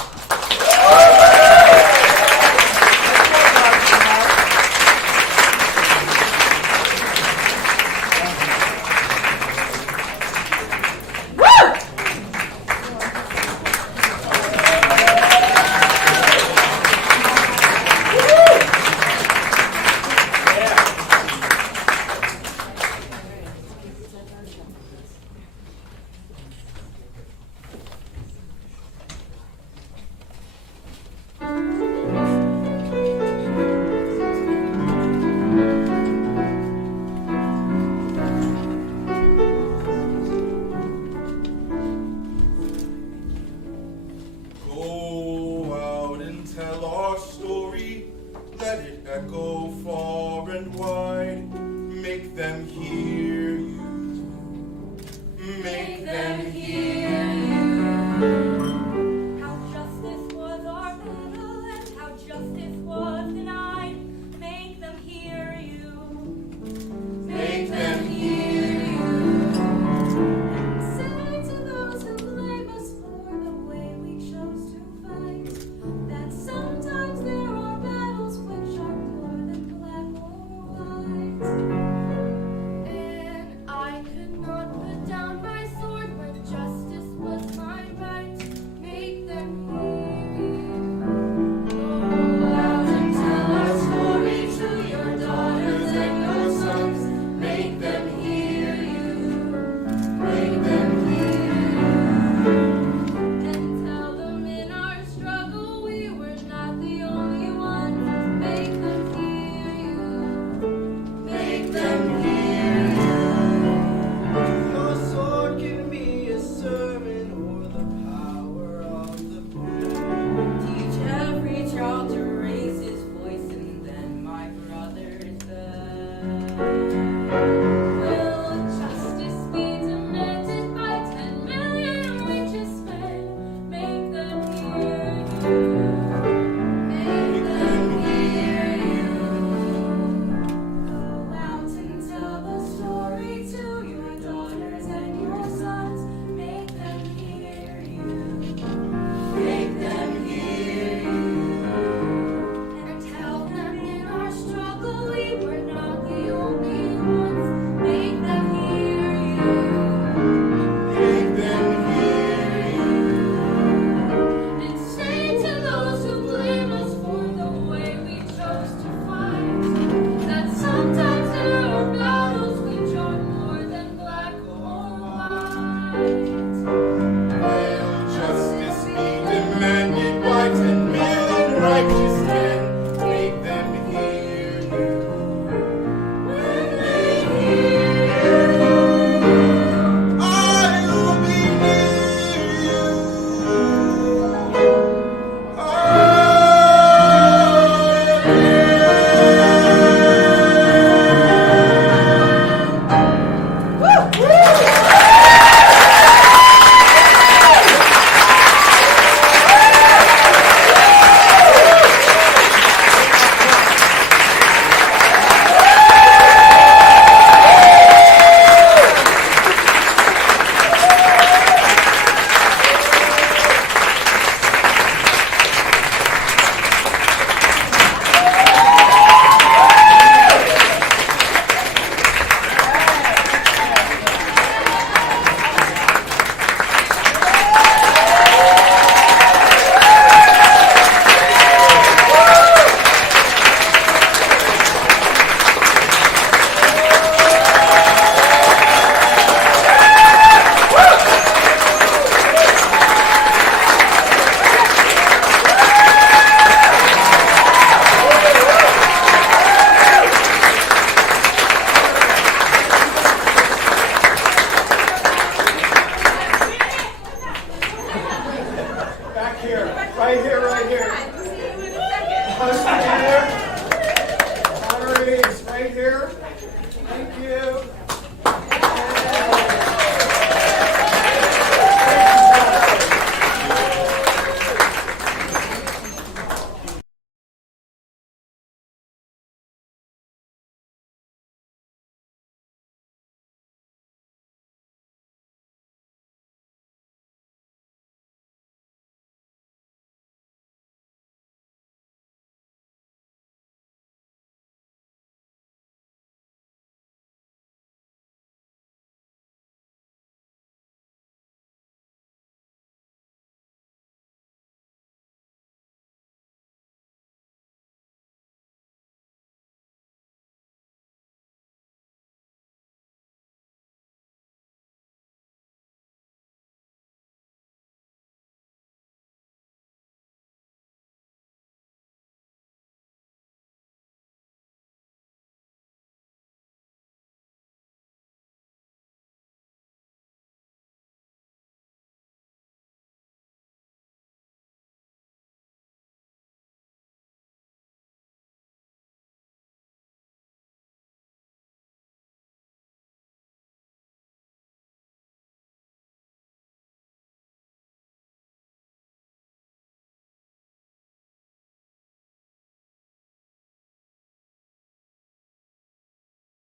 Right here, right here.